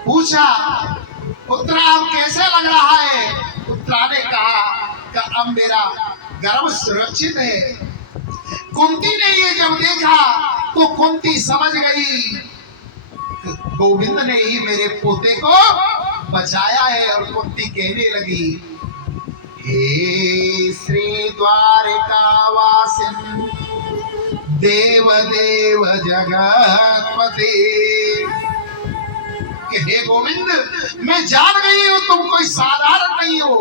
पूछा, उत्तरा अब कैसे लग रहा है? उत्तरा ने कहा कि अब मेरा गर्भ सुरक्षित है। कुंती ने ये जब देखा तो कुंती समझ गई गोविंद ने ही मेरे पोते को बचाया है, और कुंती कहने लगी, हे श्री द्वारिकावासिन देव देव जगतपते, हे गोविंद, मैं जान गई हूं तुम कोई साधारण नहीं हो,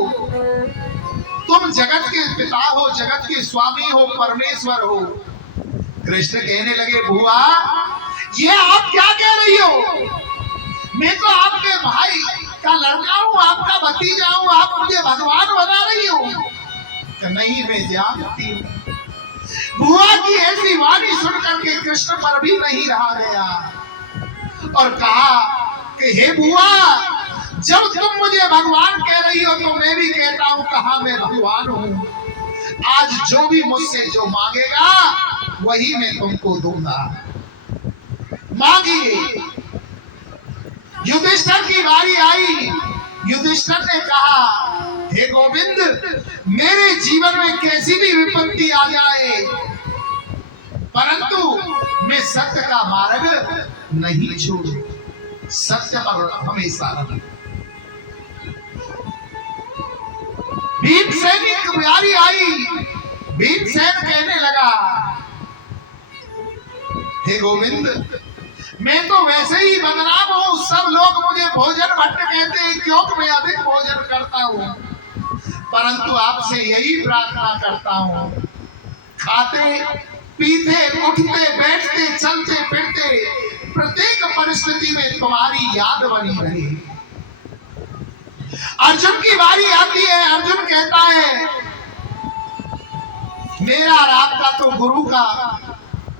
तुम जगत के पिता हो, जगत के स्वामी हो, परमेश्वर हो। कृष्ण कहने लगे, बुआ ये आप क्या कह रही हो? मैं तो आपके भाई का लड़का हूं, आपका भतीजा हूं, आप मुझे भगवान बना रही हो? नहीं, मैं जानती हूं। बुआ की ऐसी वाणी सुनकर के कृष्ण पर भी नहीं रहा गया और कहा कि हे बुआ, जब तुम मुझे भगवान कह रही हो तो मैं भी कहता हूं कहां मैं भगवान हूं। आज जो भी मुझसे जो मांगेगा वही मैं तुमको दूंगा। मांगिए। युधिष्ठिर की बारी आई। युधिष्ठिर ने कहा, हे गोविंद, मेरे जीवन में कैसी भी विपत्ति आ जाए परंतु मैं सत्य का मार्ग नहीं छोड़ू, सत्य पर हमेशा रहूं। भीमसेन की बारी आई। भीमसेन कहने लगा, हे गोविंद, मैं तो वैसे ही बदनाम हूं, सब लोग मुझे भोजन भट्ट कहते हैं क्योंकि मैं अधिक भोजन करता हूं, परंतु आपसे यही प्रार्थना करता हूं, खाते पीते उठते बैठते चलते फिरते प्रत्येक परिस्थिति में तुम्हारी याद बनी रहे। अर्जुन की बारी आती है। अर्जुन कहता है, मेरा और आपका तो गुरु का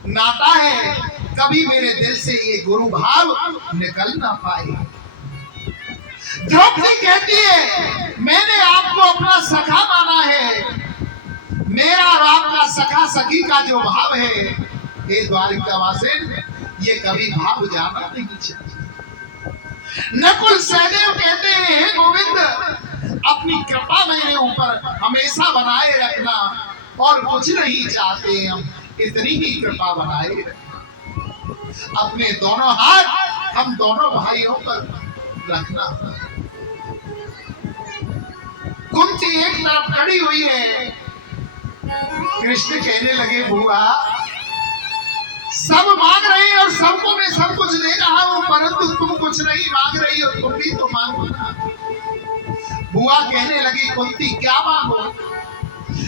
नाता है, कभी मेरे दिल से ये गुरु भाव निकल ना पाए। द्रौपदी कहती है, मैंने आपको अपना सखा माना है, मेरा और आपका सखा सखी का जो भाव है, हे द्वारिकावासिन, ये कभी भाव जाना नहीं चाहिए। नकुल सहदेव कहते हैं, हे गोविंद, अपनी कृपा मेरे ऊपर हमेशा बनाए रखना, और कुछ नहीं चाहते हम, इतनी ही कृपा बनाए रखना। अपने दोनों हाथ हम दोनों भाइयों पर रखना। कुंती एक तरफ खड़ी हुई है। कृष्ण कहने लगे, बुआ सब मांग रहे हैं और सबको मैं सब कुछ दे रहा हूं, परंतु तुम कुछ नहीं मांग रही हो, तुम भी तो मांगो ना। बुआ कहने लगी, कुंती क्या मांगो?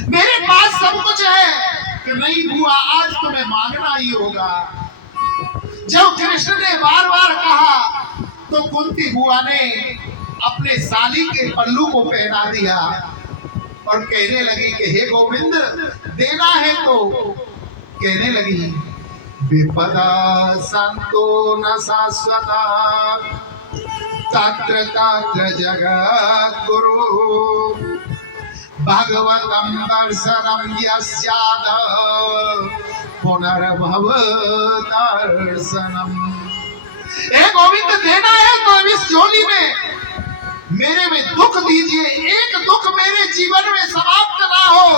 मेरे पास सब कुछ है। कि नहीं बुआ, आज तुम्हें मांगना ही होगा। जब कृष्ण ने बार बार कहा तो कुंती बुआ ने अपने साली के पल्लू को पहना दिया और कहने लगी कि हे गोविंद, देना है तो। कहने लगी, विपदा संतो न शाश्वता तत्र तत्र जगत गुरु भगवतं दर्शनं यस्याद पुनर्भव दर्शनम। ए गोविंद देना है तो इस झोली में मेरे में दुख दीजिए, एक दुख मेरे जीवन में समाप्त ना हो,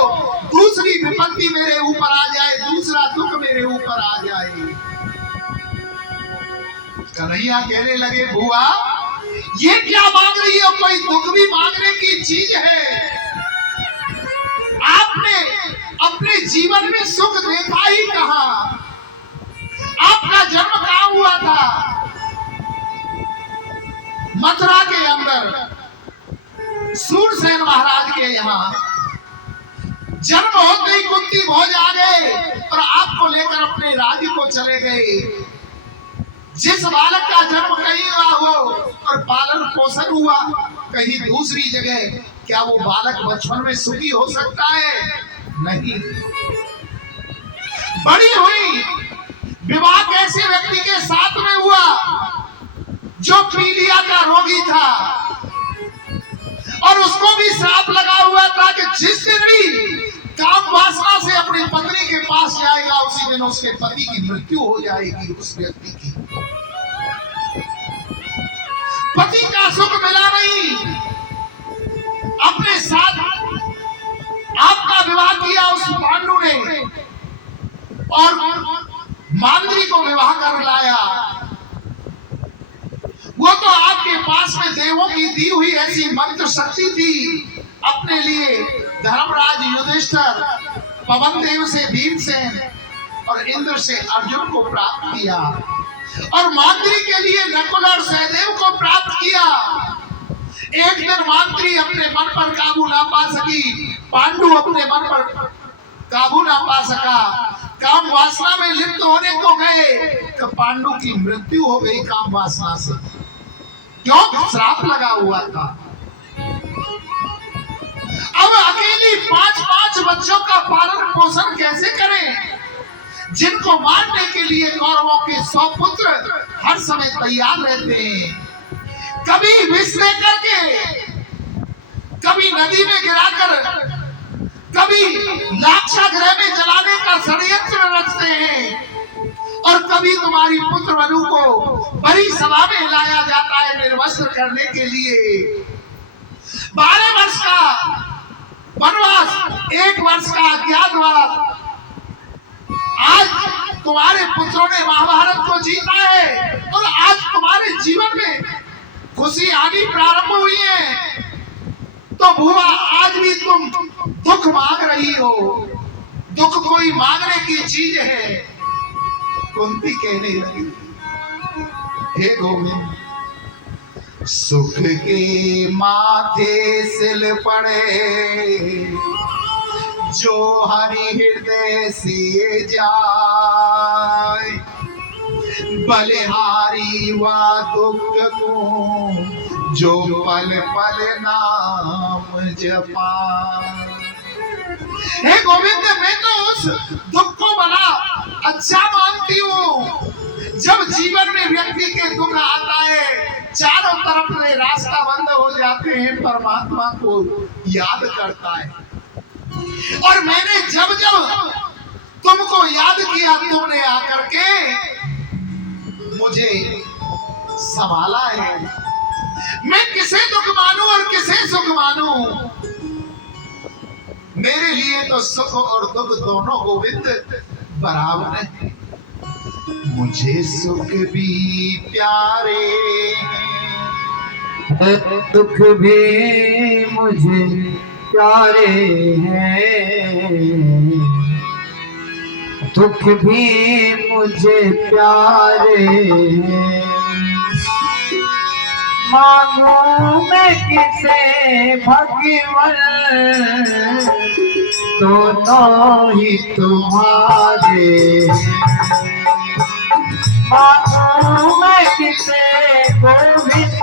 दूसरी विपत्ति मेरे ऊपर आ जाए, दूसरा दुख मेरे ऊपर आ जाए। कन्हैया कहने लगे बुआ ये क्या मांग रही हो, कोई दुख भी मांगने की चीज है? आपने अपने जीवन में सुख देखा ही कहां? आपका जन्म कहां हुआ था? मथुरा के अंदर सूरसेन महाराज के यहाँ। जन्म होते ही कुंती भोज आ गए और आपको लेकर अपने राज्य को चले गए। जिस बालक का जन्म कहीं हुआ हो और पालन पोषण हुआ कहीं दूसरी जगह, क्या वो बालक बचपन में सुखी हो सकता है? नहीं। बड़ी हुई विवाह कैसे व्यक्ति के साथ में हुआ जो पीलिया का रोगी था और उसको भी श्राप लगा हुआ था कि जिस दिन भी काम वासना से अपनी पत्नी के पास जाएगा उसी दिन उसके पति की मृत्यु हो जाएगी। उस व्यक्ति की पति का सुख मिला नहीं, अपने साथ आपका विवाह किया उस पांडु ने और मांद्री को विवाह कर लाया। वो तो आपके पास में देवों की दी हुई ऐसी मंत्र शक्ति थी, अपने लिए धर्मराज युधिष्ठिर, पवन देव से भीमसेन और इंद्र से अर्जुन को प्राप्त किया और मांद्री के लिए नकुल और सहदेव को प्राप्त किया। एक दिन मांद्री अपने मन पर काबू ना पा सकी, पांडु अपने मन पर काबू ना पा सका, काम वासना में लिप्त होने को गए तो पांडु की मृत्यु हो गई काम वासना से। क्यों? श्राप लगा हुआ था। अब अकेली 5-5 बच्चों का पालन पोषण कैसे करें, जिनको मारने के लिए कौरवों के 100 पुत्र हर समय तैयार रहते हैं। कभी विष लेकर के, कभी नदी में गिराकर, कभी लाक्षागृह में जलाने का षड्यंत्र रचते हैं और कभी तुम्हारी पुत्र वधू को बड़ी सभा में लाया जाता है निर्वस्त्र करने के लिए। 12 वर्ष का वनवास, 1 वर्ष का अज्ञातवास। आज तुम्हारे पुत्रों ने महाभारत को जीता है और आज तुम्हारे जीवन में खुशी आनी प्रारंभ हुई है, तो बुआ आज भी तुम दुख मांग रही हो। दुख कोई मांगने की चीज है। कुंती कहने लगी हे गोविंद, सुख के माथे सिल पड़े जो हरि हृदय से जाए, बलिहारी व दुख को जो पल पल नाम जपा। हे गोविंद, मैं तो उस दुख को बड़ा अच्छा मानती हूँ जब जीवन में व्यक्ति के दुख आता है, चारों तरफ से रास्ता बंद हो जाते हैं, परमात्मा को याद करता है। और मैंने जब जब तुमको याद किया, तुमने आकर के मुझे संभाला है। मैं किसे दुख मानूं और किसे सुख मानूं? मेरे लिए तो सुख और दुख दोनों गोविंद बराबर है। मुझे सुख भी प्यारे हैं, दुख भी मुझे प्यारे हैं, दुख भी मुझे प्यारे हैं। मांगू मैं किसे भगवन, दोनों ही तुम्हारे। मांगू मैं किसे गोविंद,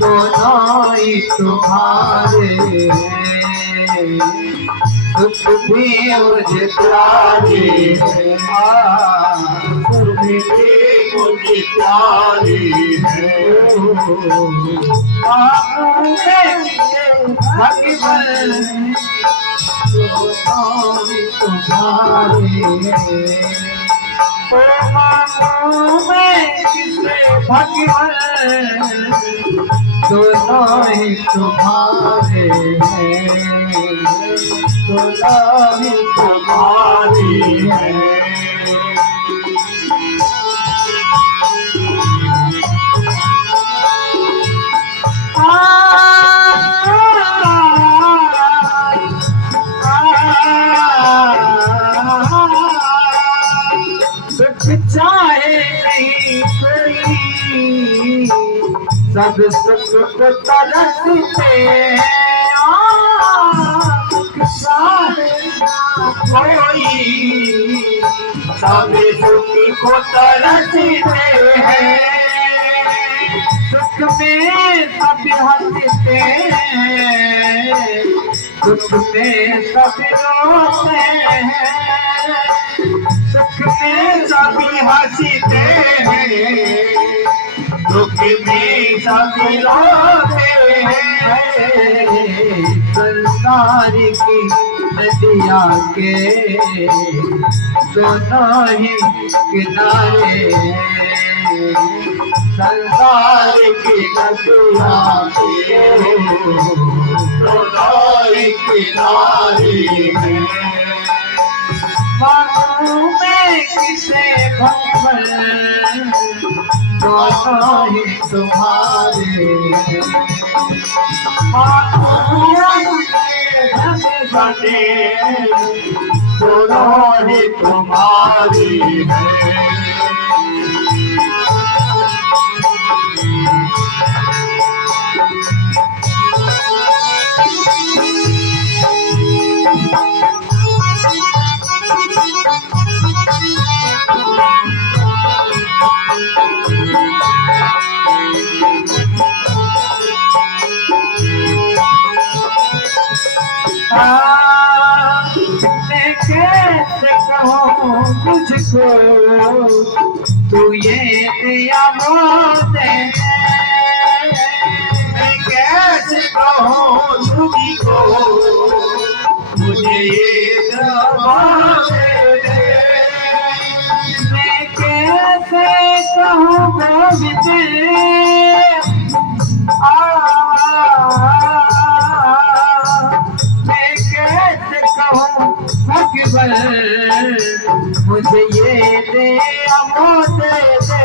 दोनों ही तुम्हारे। दुख भी मुझे प्यारे हैं, दुख भी मुझे प्यारे हैं। मांगू मैं किसे भगवन दोनों ही तुम्हारे तो मांगू मैं किसे भगवन दोनों ही तुम्हारे दोनों ही तुम्हारे हैं चाहे नहीं कोई सब सुख को तरसते चाहे कोई सब सुख को तरसते हैं सुख में सब हंसते हैं दुख में सब रोते हैं सुख में सभी हंसते हैं दुख में सभी रोते हैं संसार की नदिया के दोनों ही किनारे संसार की नदिया के दोनों ही किनारे मांगू मैं किसे भगवन दोनों ही तुम्हारे मांगू भगवन दोनों ही तुम्हारे मैं कैसे कहूँ मुझको तू ये दिया मोते मैं कैसे कहूँ तुझको मुझे ये दे मैं कैसे कहूँ गोविंद भगवन मुझे ये दे अमोते दे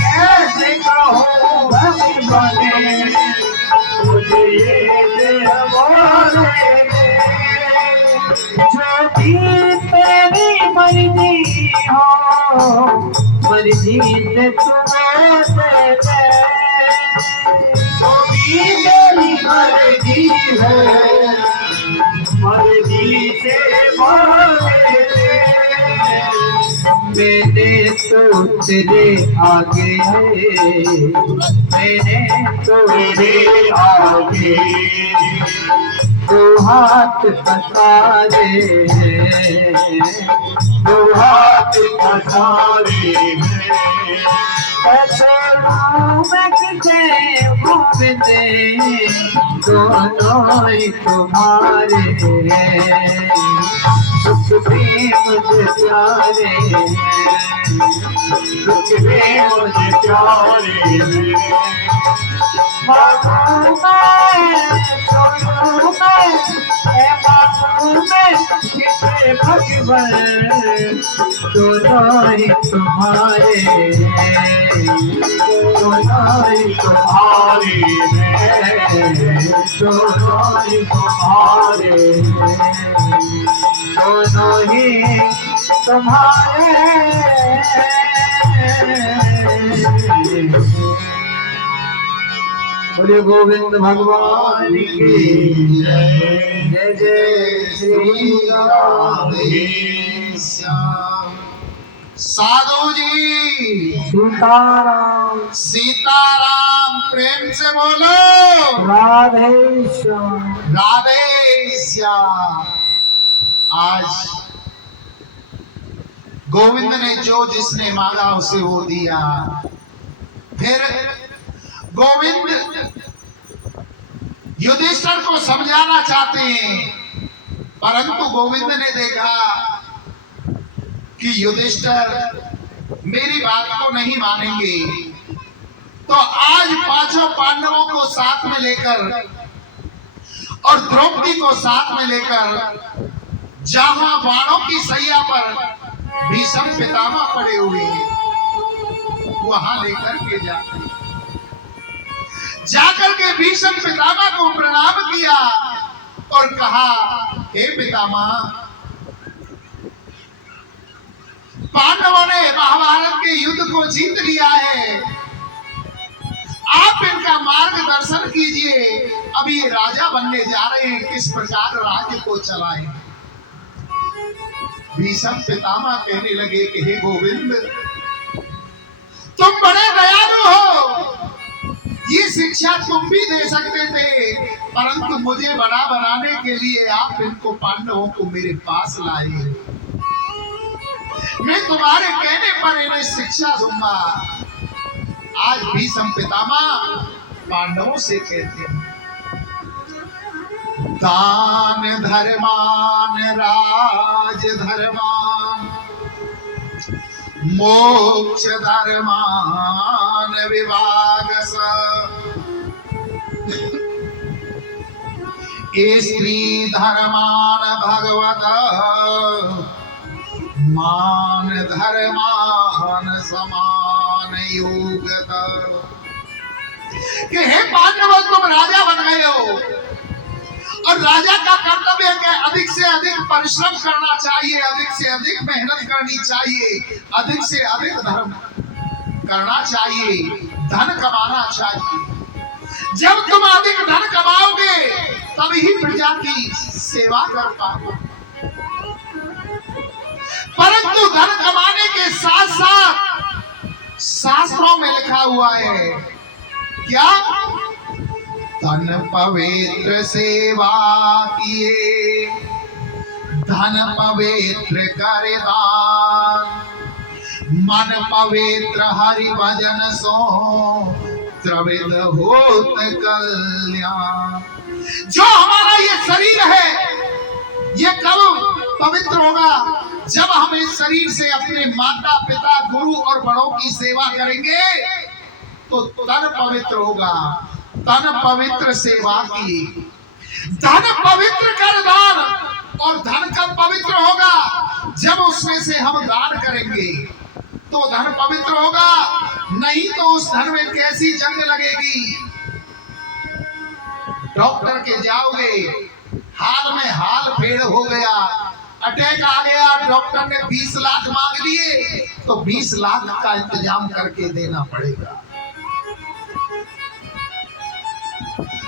कैसे कहूँ भगवन मुझे ये दे अमोते दे जो भी तेरी मर्जी हो मर्जी से तुम्हें दे दे जो भी तेरी मर्जी है मर्जी से मैंने तो तेरे आगे मैंने तो तेरे आगे दो हाथ पसारे दो हाथ पसारे मैं किसे गोविंद दोनों ही तुम्हारे सुख भी मुझे प्यारे सुख भी मुझे प्यारे किसे भगवन दोनों ही तुम्हारे दोनों ही तुम्हारे दोनों ही तुम्हारे दोनों ही तुम्हारे बोले गोविंद भगवान की जय जय श्री राम साधु जी सीताराम सीताराम प्रेम से बोलो राधे श्याम राधे श्याम। आज गोविंद ने जो जिसने मांगा उसे वो दिया। फिर गोविंद युधिष्ठिर को समझाना चाहते हैं, परंतु गोविंद ने देखा कि युधिष्ठिर मेरी बात को नहीं मानेंगे, तो आज पांचों पांडवों को साथ में लेकर और द्रौपदी को साथ में लेकर जहां बाणों की सैया पर भीष्म पितामह पड़े हुए हैं, वहां लेकर के जाकर के भीष्म पितामह को प्रणाम किया और कहा, हे पितामह, पांडवों ने महाभारत के युद्ध को जीत लिया है, आप इनका मार्गदर्शन कीजिए। अब ये राजा बनने जा रहे हैं, किस प्रकार राज्य को चलाएं। भीष्म पितामह कहने लगे कि हे गोविंद, तुम बड़े दयालु हो, ये शिक्षा तुम भी दे सकते थे, परंतु मुझे बड़ा बनाने के लिए आप इनको पांडवों को मेरे पास लाए। मैं तुम्हारे कहने पर इन्हें शिक्षा दूंगा। आज भीष्म पितामह पांडवों से कहते हैं, दान धर्मान राज धर्मान मोक्ष धर्मान विभाग स्त्री धर्मान भगवत मान धर्मान समान योगत। कि हे पांडव, तुम राजा बन गए हो और राजा का कर्तव्य है कि अधिक से अधिक परिश्रम करना चाहिए, अधिक से अधिक मेहनत करनी चाहिए, अधिक से अधिक धर्म करना चाहिए, धन कमाना चाहिए। जब तुम अधिक धन कमाओगे तभी प्रजा की सेवा कर पाओगे। परंतु धन कमाने के साथ साथ शास्त्रों में लिखा हुआ है क्या? धन पवित्र सेवा किए, धन पवित्र करे दान, मन पवित्र हरि भजन सो द्रवित होत कल्याण। जो हमारा ये शरीर है, ये कब पवित्र होगा? जब हम इस शरीर से अपने माता पिता गुरु और बड़ों की सेवा करेंगे तो तन पवित्र होगा। तन पवित्र सेवा की, धन पवित्र कर दान, और धन कब पवित्र होगा? जब उसमें से हम दान करेंगे तो धन पवित्र होगा, नहीं तो उस धन में कैसी जंग लगेगी। डॉक्टर के जाओगे, हाल में हाल फेड़ हो गया, अटैक आ गया, डॉक्टर ने 20 लाख मांग लिए तो 20 लाख का इंतजाम करके देना पड़ेगा।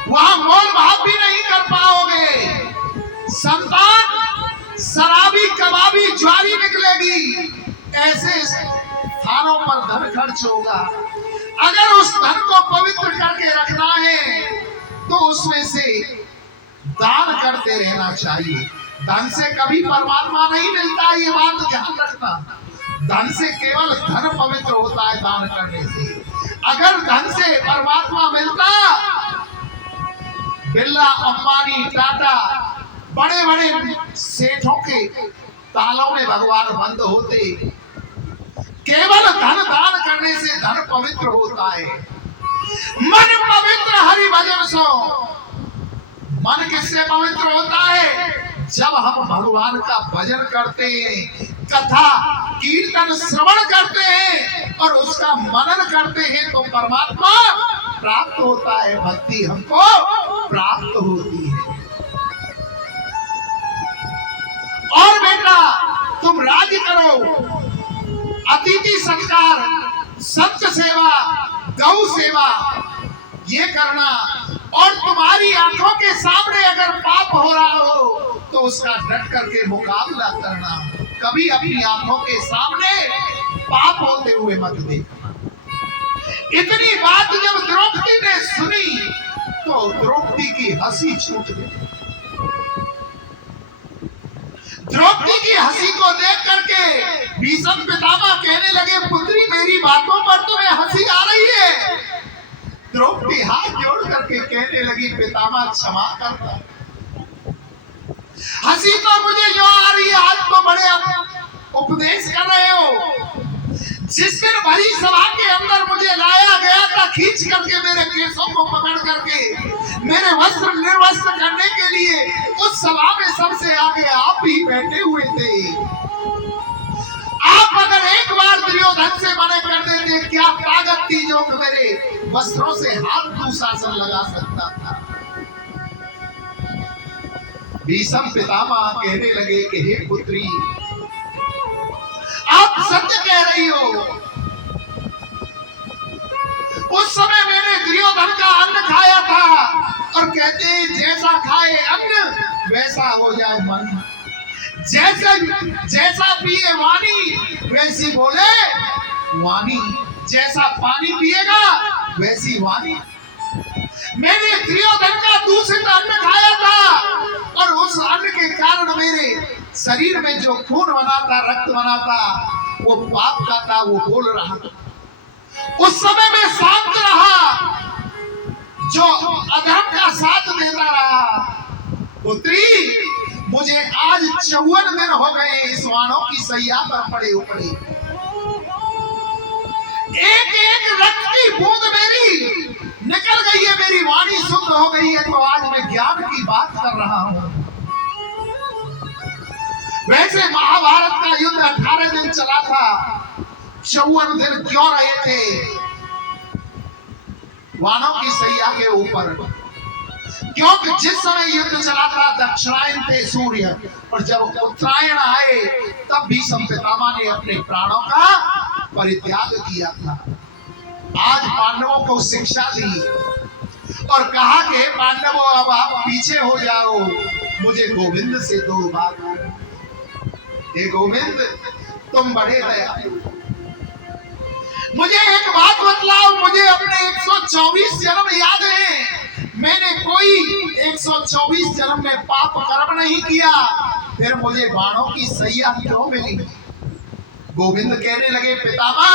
वहां मोल भाव भी नहीं कर पाओगे। संतान शराबी कबाबी ज्वारी निकलेगी, ऐसे स्थानों पर धन खर्च होगा। अगर उस धन को पवित्र करके रखना है तो उसमें से दान करते रहना चाहिए। धन से कभी परमात्मा नहीं मिलता, ये बात ध्यान रखना। धन से केवल धन पवित्र होता है दान करने से। अगर धन से परमात्मा मिलता, बिरला, अंबानी, टाटा, बड़े बड़े सेठों के तालों में भगवान बंद होते। केवल धन दान करने से धन पवित्र होता है। मन पवित्र हरि भजन सो। मन किससे पवित्र होता है? जब हम भगवान का भजन करते हैं, कथा कीर्तन श्रवण करते हैं और उसका मनन करते हैं तो परमात्मा प्राप्त होता है, भक्ति हमको प्राप्त होती है। और बेटा, तुम राज्य करो, अतिथि सत्कार, सत्य सेवा, गौ सेवा ये करना, और तुम्हारी आंखों के सामने अगर पाप हो रहा हो तो उसका डट करके मुकाबला करना। कभी अपनी आंखों के सामने पाप होते हुए मत देखना। इतनी बात जब द्रौपदी ने सुनी तो द्रौपदी की हंसी छूट गई। द्रौपदी की हंसी को देख करके भीष्म पितामह कहने लगे, पुत्री मेरी बातों पर तुम्हें हंसी आ रही है, द्रौपदी हाथ जोड़ करके कहने लगी पितामह क्षमा करता। हंसी तो मुझे जो आ रही है, आज तो बड़े उपदेश कर रहे हो। जिस दिन भरी सभा के अंदर मुझे लाया गया था, खींच करके मेरे केसों को पकड़ करके मेरे वस्त्र निर्वस्त्र करने के लिए, उस सभा में सबसे आगे आप ही बैठे हुए थे। आप अगर एक बार दुर्योधन से मना कर देते, क्या ताकत थी जो मेरे वस्त्रों से हाथ दुशासन लगा सकता था। भीष्म पितामह कहने लगे कि हे पुत्री, आप सत्य कह रही हो। उस समय मैंने दुर्योधन का अन्न खाया था, और कहते हैं जैसा खाए अन्न वैसा हो जाए मन, जैसा पिए वाणी वैसी बोले वाणी, जैसा पानी पिएगा वैसी वाणी। मैंने दुर्योधन का दूषित अन्न खाया था, और उस अन्न के कारण मेरे शरीर में जो खून बना था, रक्त बना था, वो पाप का था, वो बोल रहा था। उस समय में शांत रहा, जो अधर्म का साथ देता रहा। पुत्री, मुझे आज 54 दिन हो गए इस वाणों की सैया पर पड़े उपड़े। एक एक रक्त की बूंद मेरी निकल गई है, मेरी वाणी शुद्ध हो गई है, तो आज मैं ज्ञान की बात कर रहा हूं। वैसे महाभारत का युद्ध 18 दिन चला था, 54 दिन क्यों रहे थे वाणों की सैया के ऊपर? क्योंकि जिस समय युद्ध चला था दक्षिणायन थे सूर्य, और जब उत्तरायण आए तब भी पितामह ने अपने प्राणों का परित्याग किया था। आज पांडवों को शिक्षा दी और कहा कि पांडवों अब आप पीछे हो जाओ, मुझे गोविंद से 2 बात। हे गोविंद, तुम बड़े दयालु, मुझे एक बात बतलाओ। मुझे अपने 124 जन्म याद हैं, मैंने कोई 124 जन्म में पाप कर्म नहीं किया, फिर मुझे बाणों की सैया क्यों मिली? गोविंद कहने लगे पितामह,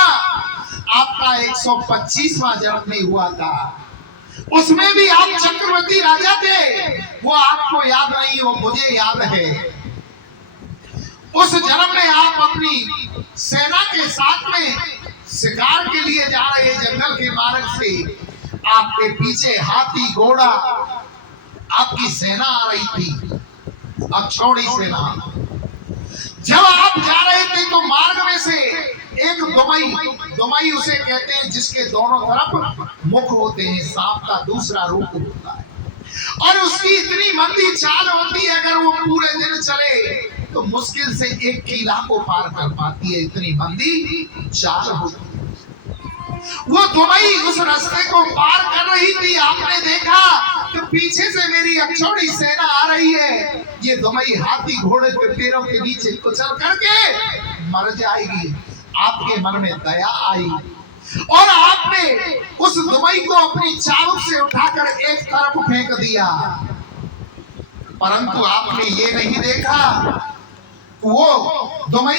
आपका 125वां जन्म नहीं हुआ था, उसमें भी आप चक्रवर्ती राजा थे, वो आपको याद नहीं, वो मुझे याद है। उस जन्म में आप अपनी सेना के साथ में शिकार के लिए जा रहे जंगल के मार्ग से, आपके पीछे हाथी घोड़ा आपकी सेना आ रही थी, अक्षौणी सेना। जब आप जा रहे थे तो मार्ग में से एक दुमई उसे कहते हैं जिसके दोनों तरफ मुख होते हैं, सांप का दूसरा रूप होता है, और उसकी इतनी मंदी चाल होती है, अगर वो पूरे दिन चले तो मुश्किल से 1 किला को पार कर पाती है, इतनी मंदी चाल होती है। वो दुमई उस रास्ते को पार कर रही थी, आपने देखा कि पीछे से मेरी अक्षौणी सेना आ रही है, ये दुमई हाथी घोड़े के पैरों के नीचे कुचल करके मर जाएगी। आपके मन में दया आई और आपने उस दुमई को अपनी चाबुक से उठाकर एक तरफ फेंक दिया, परंतु आपने ये नहीं देखा वो दुमई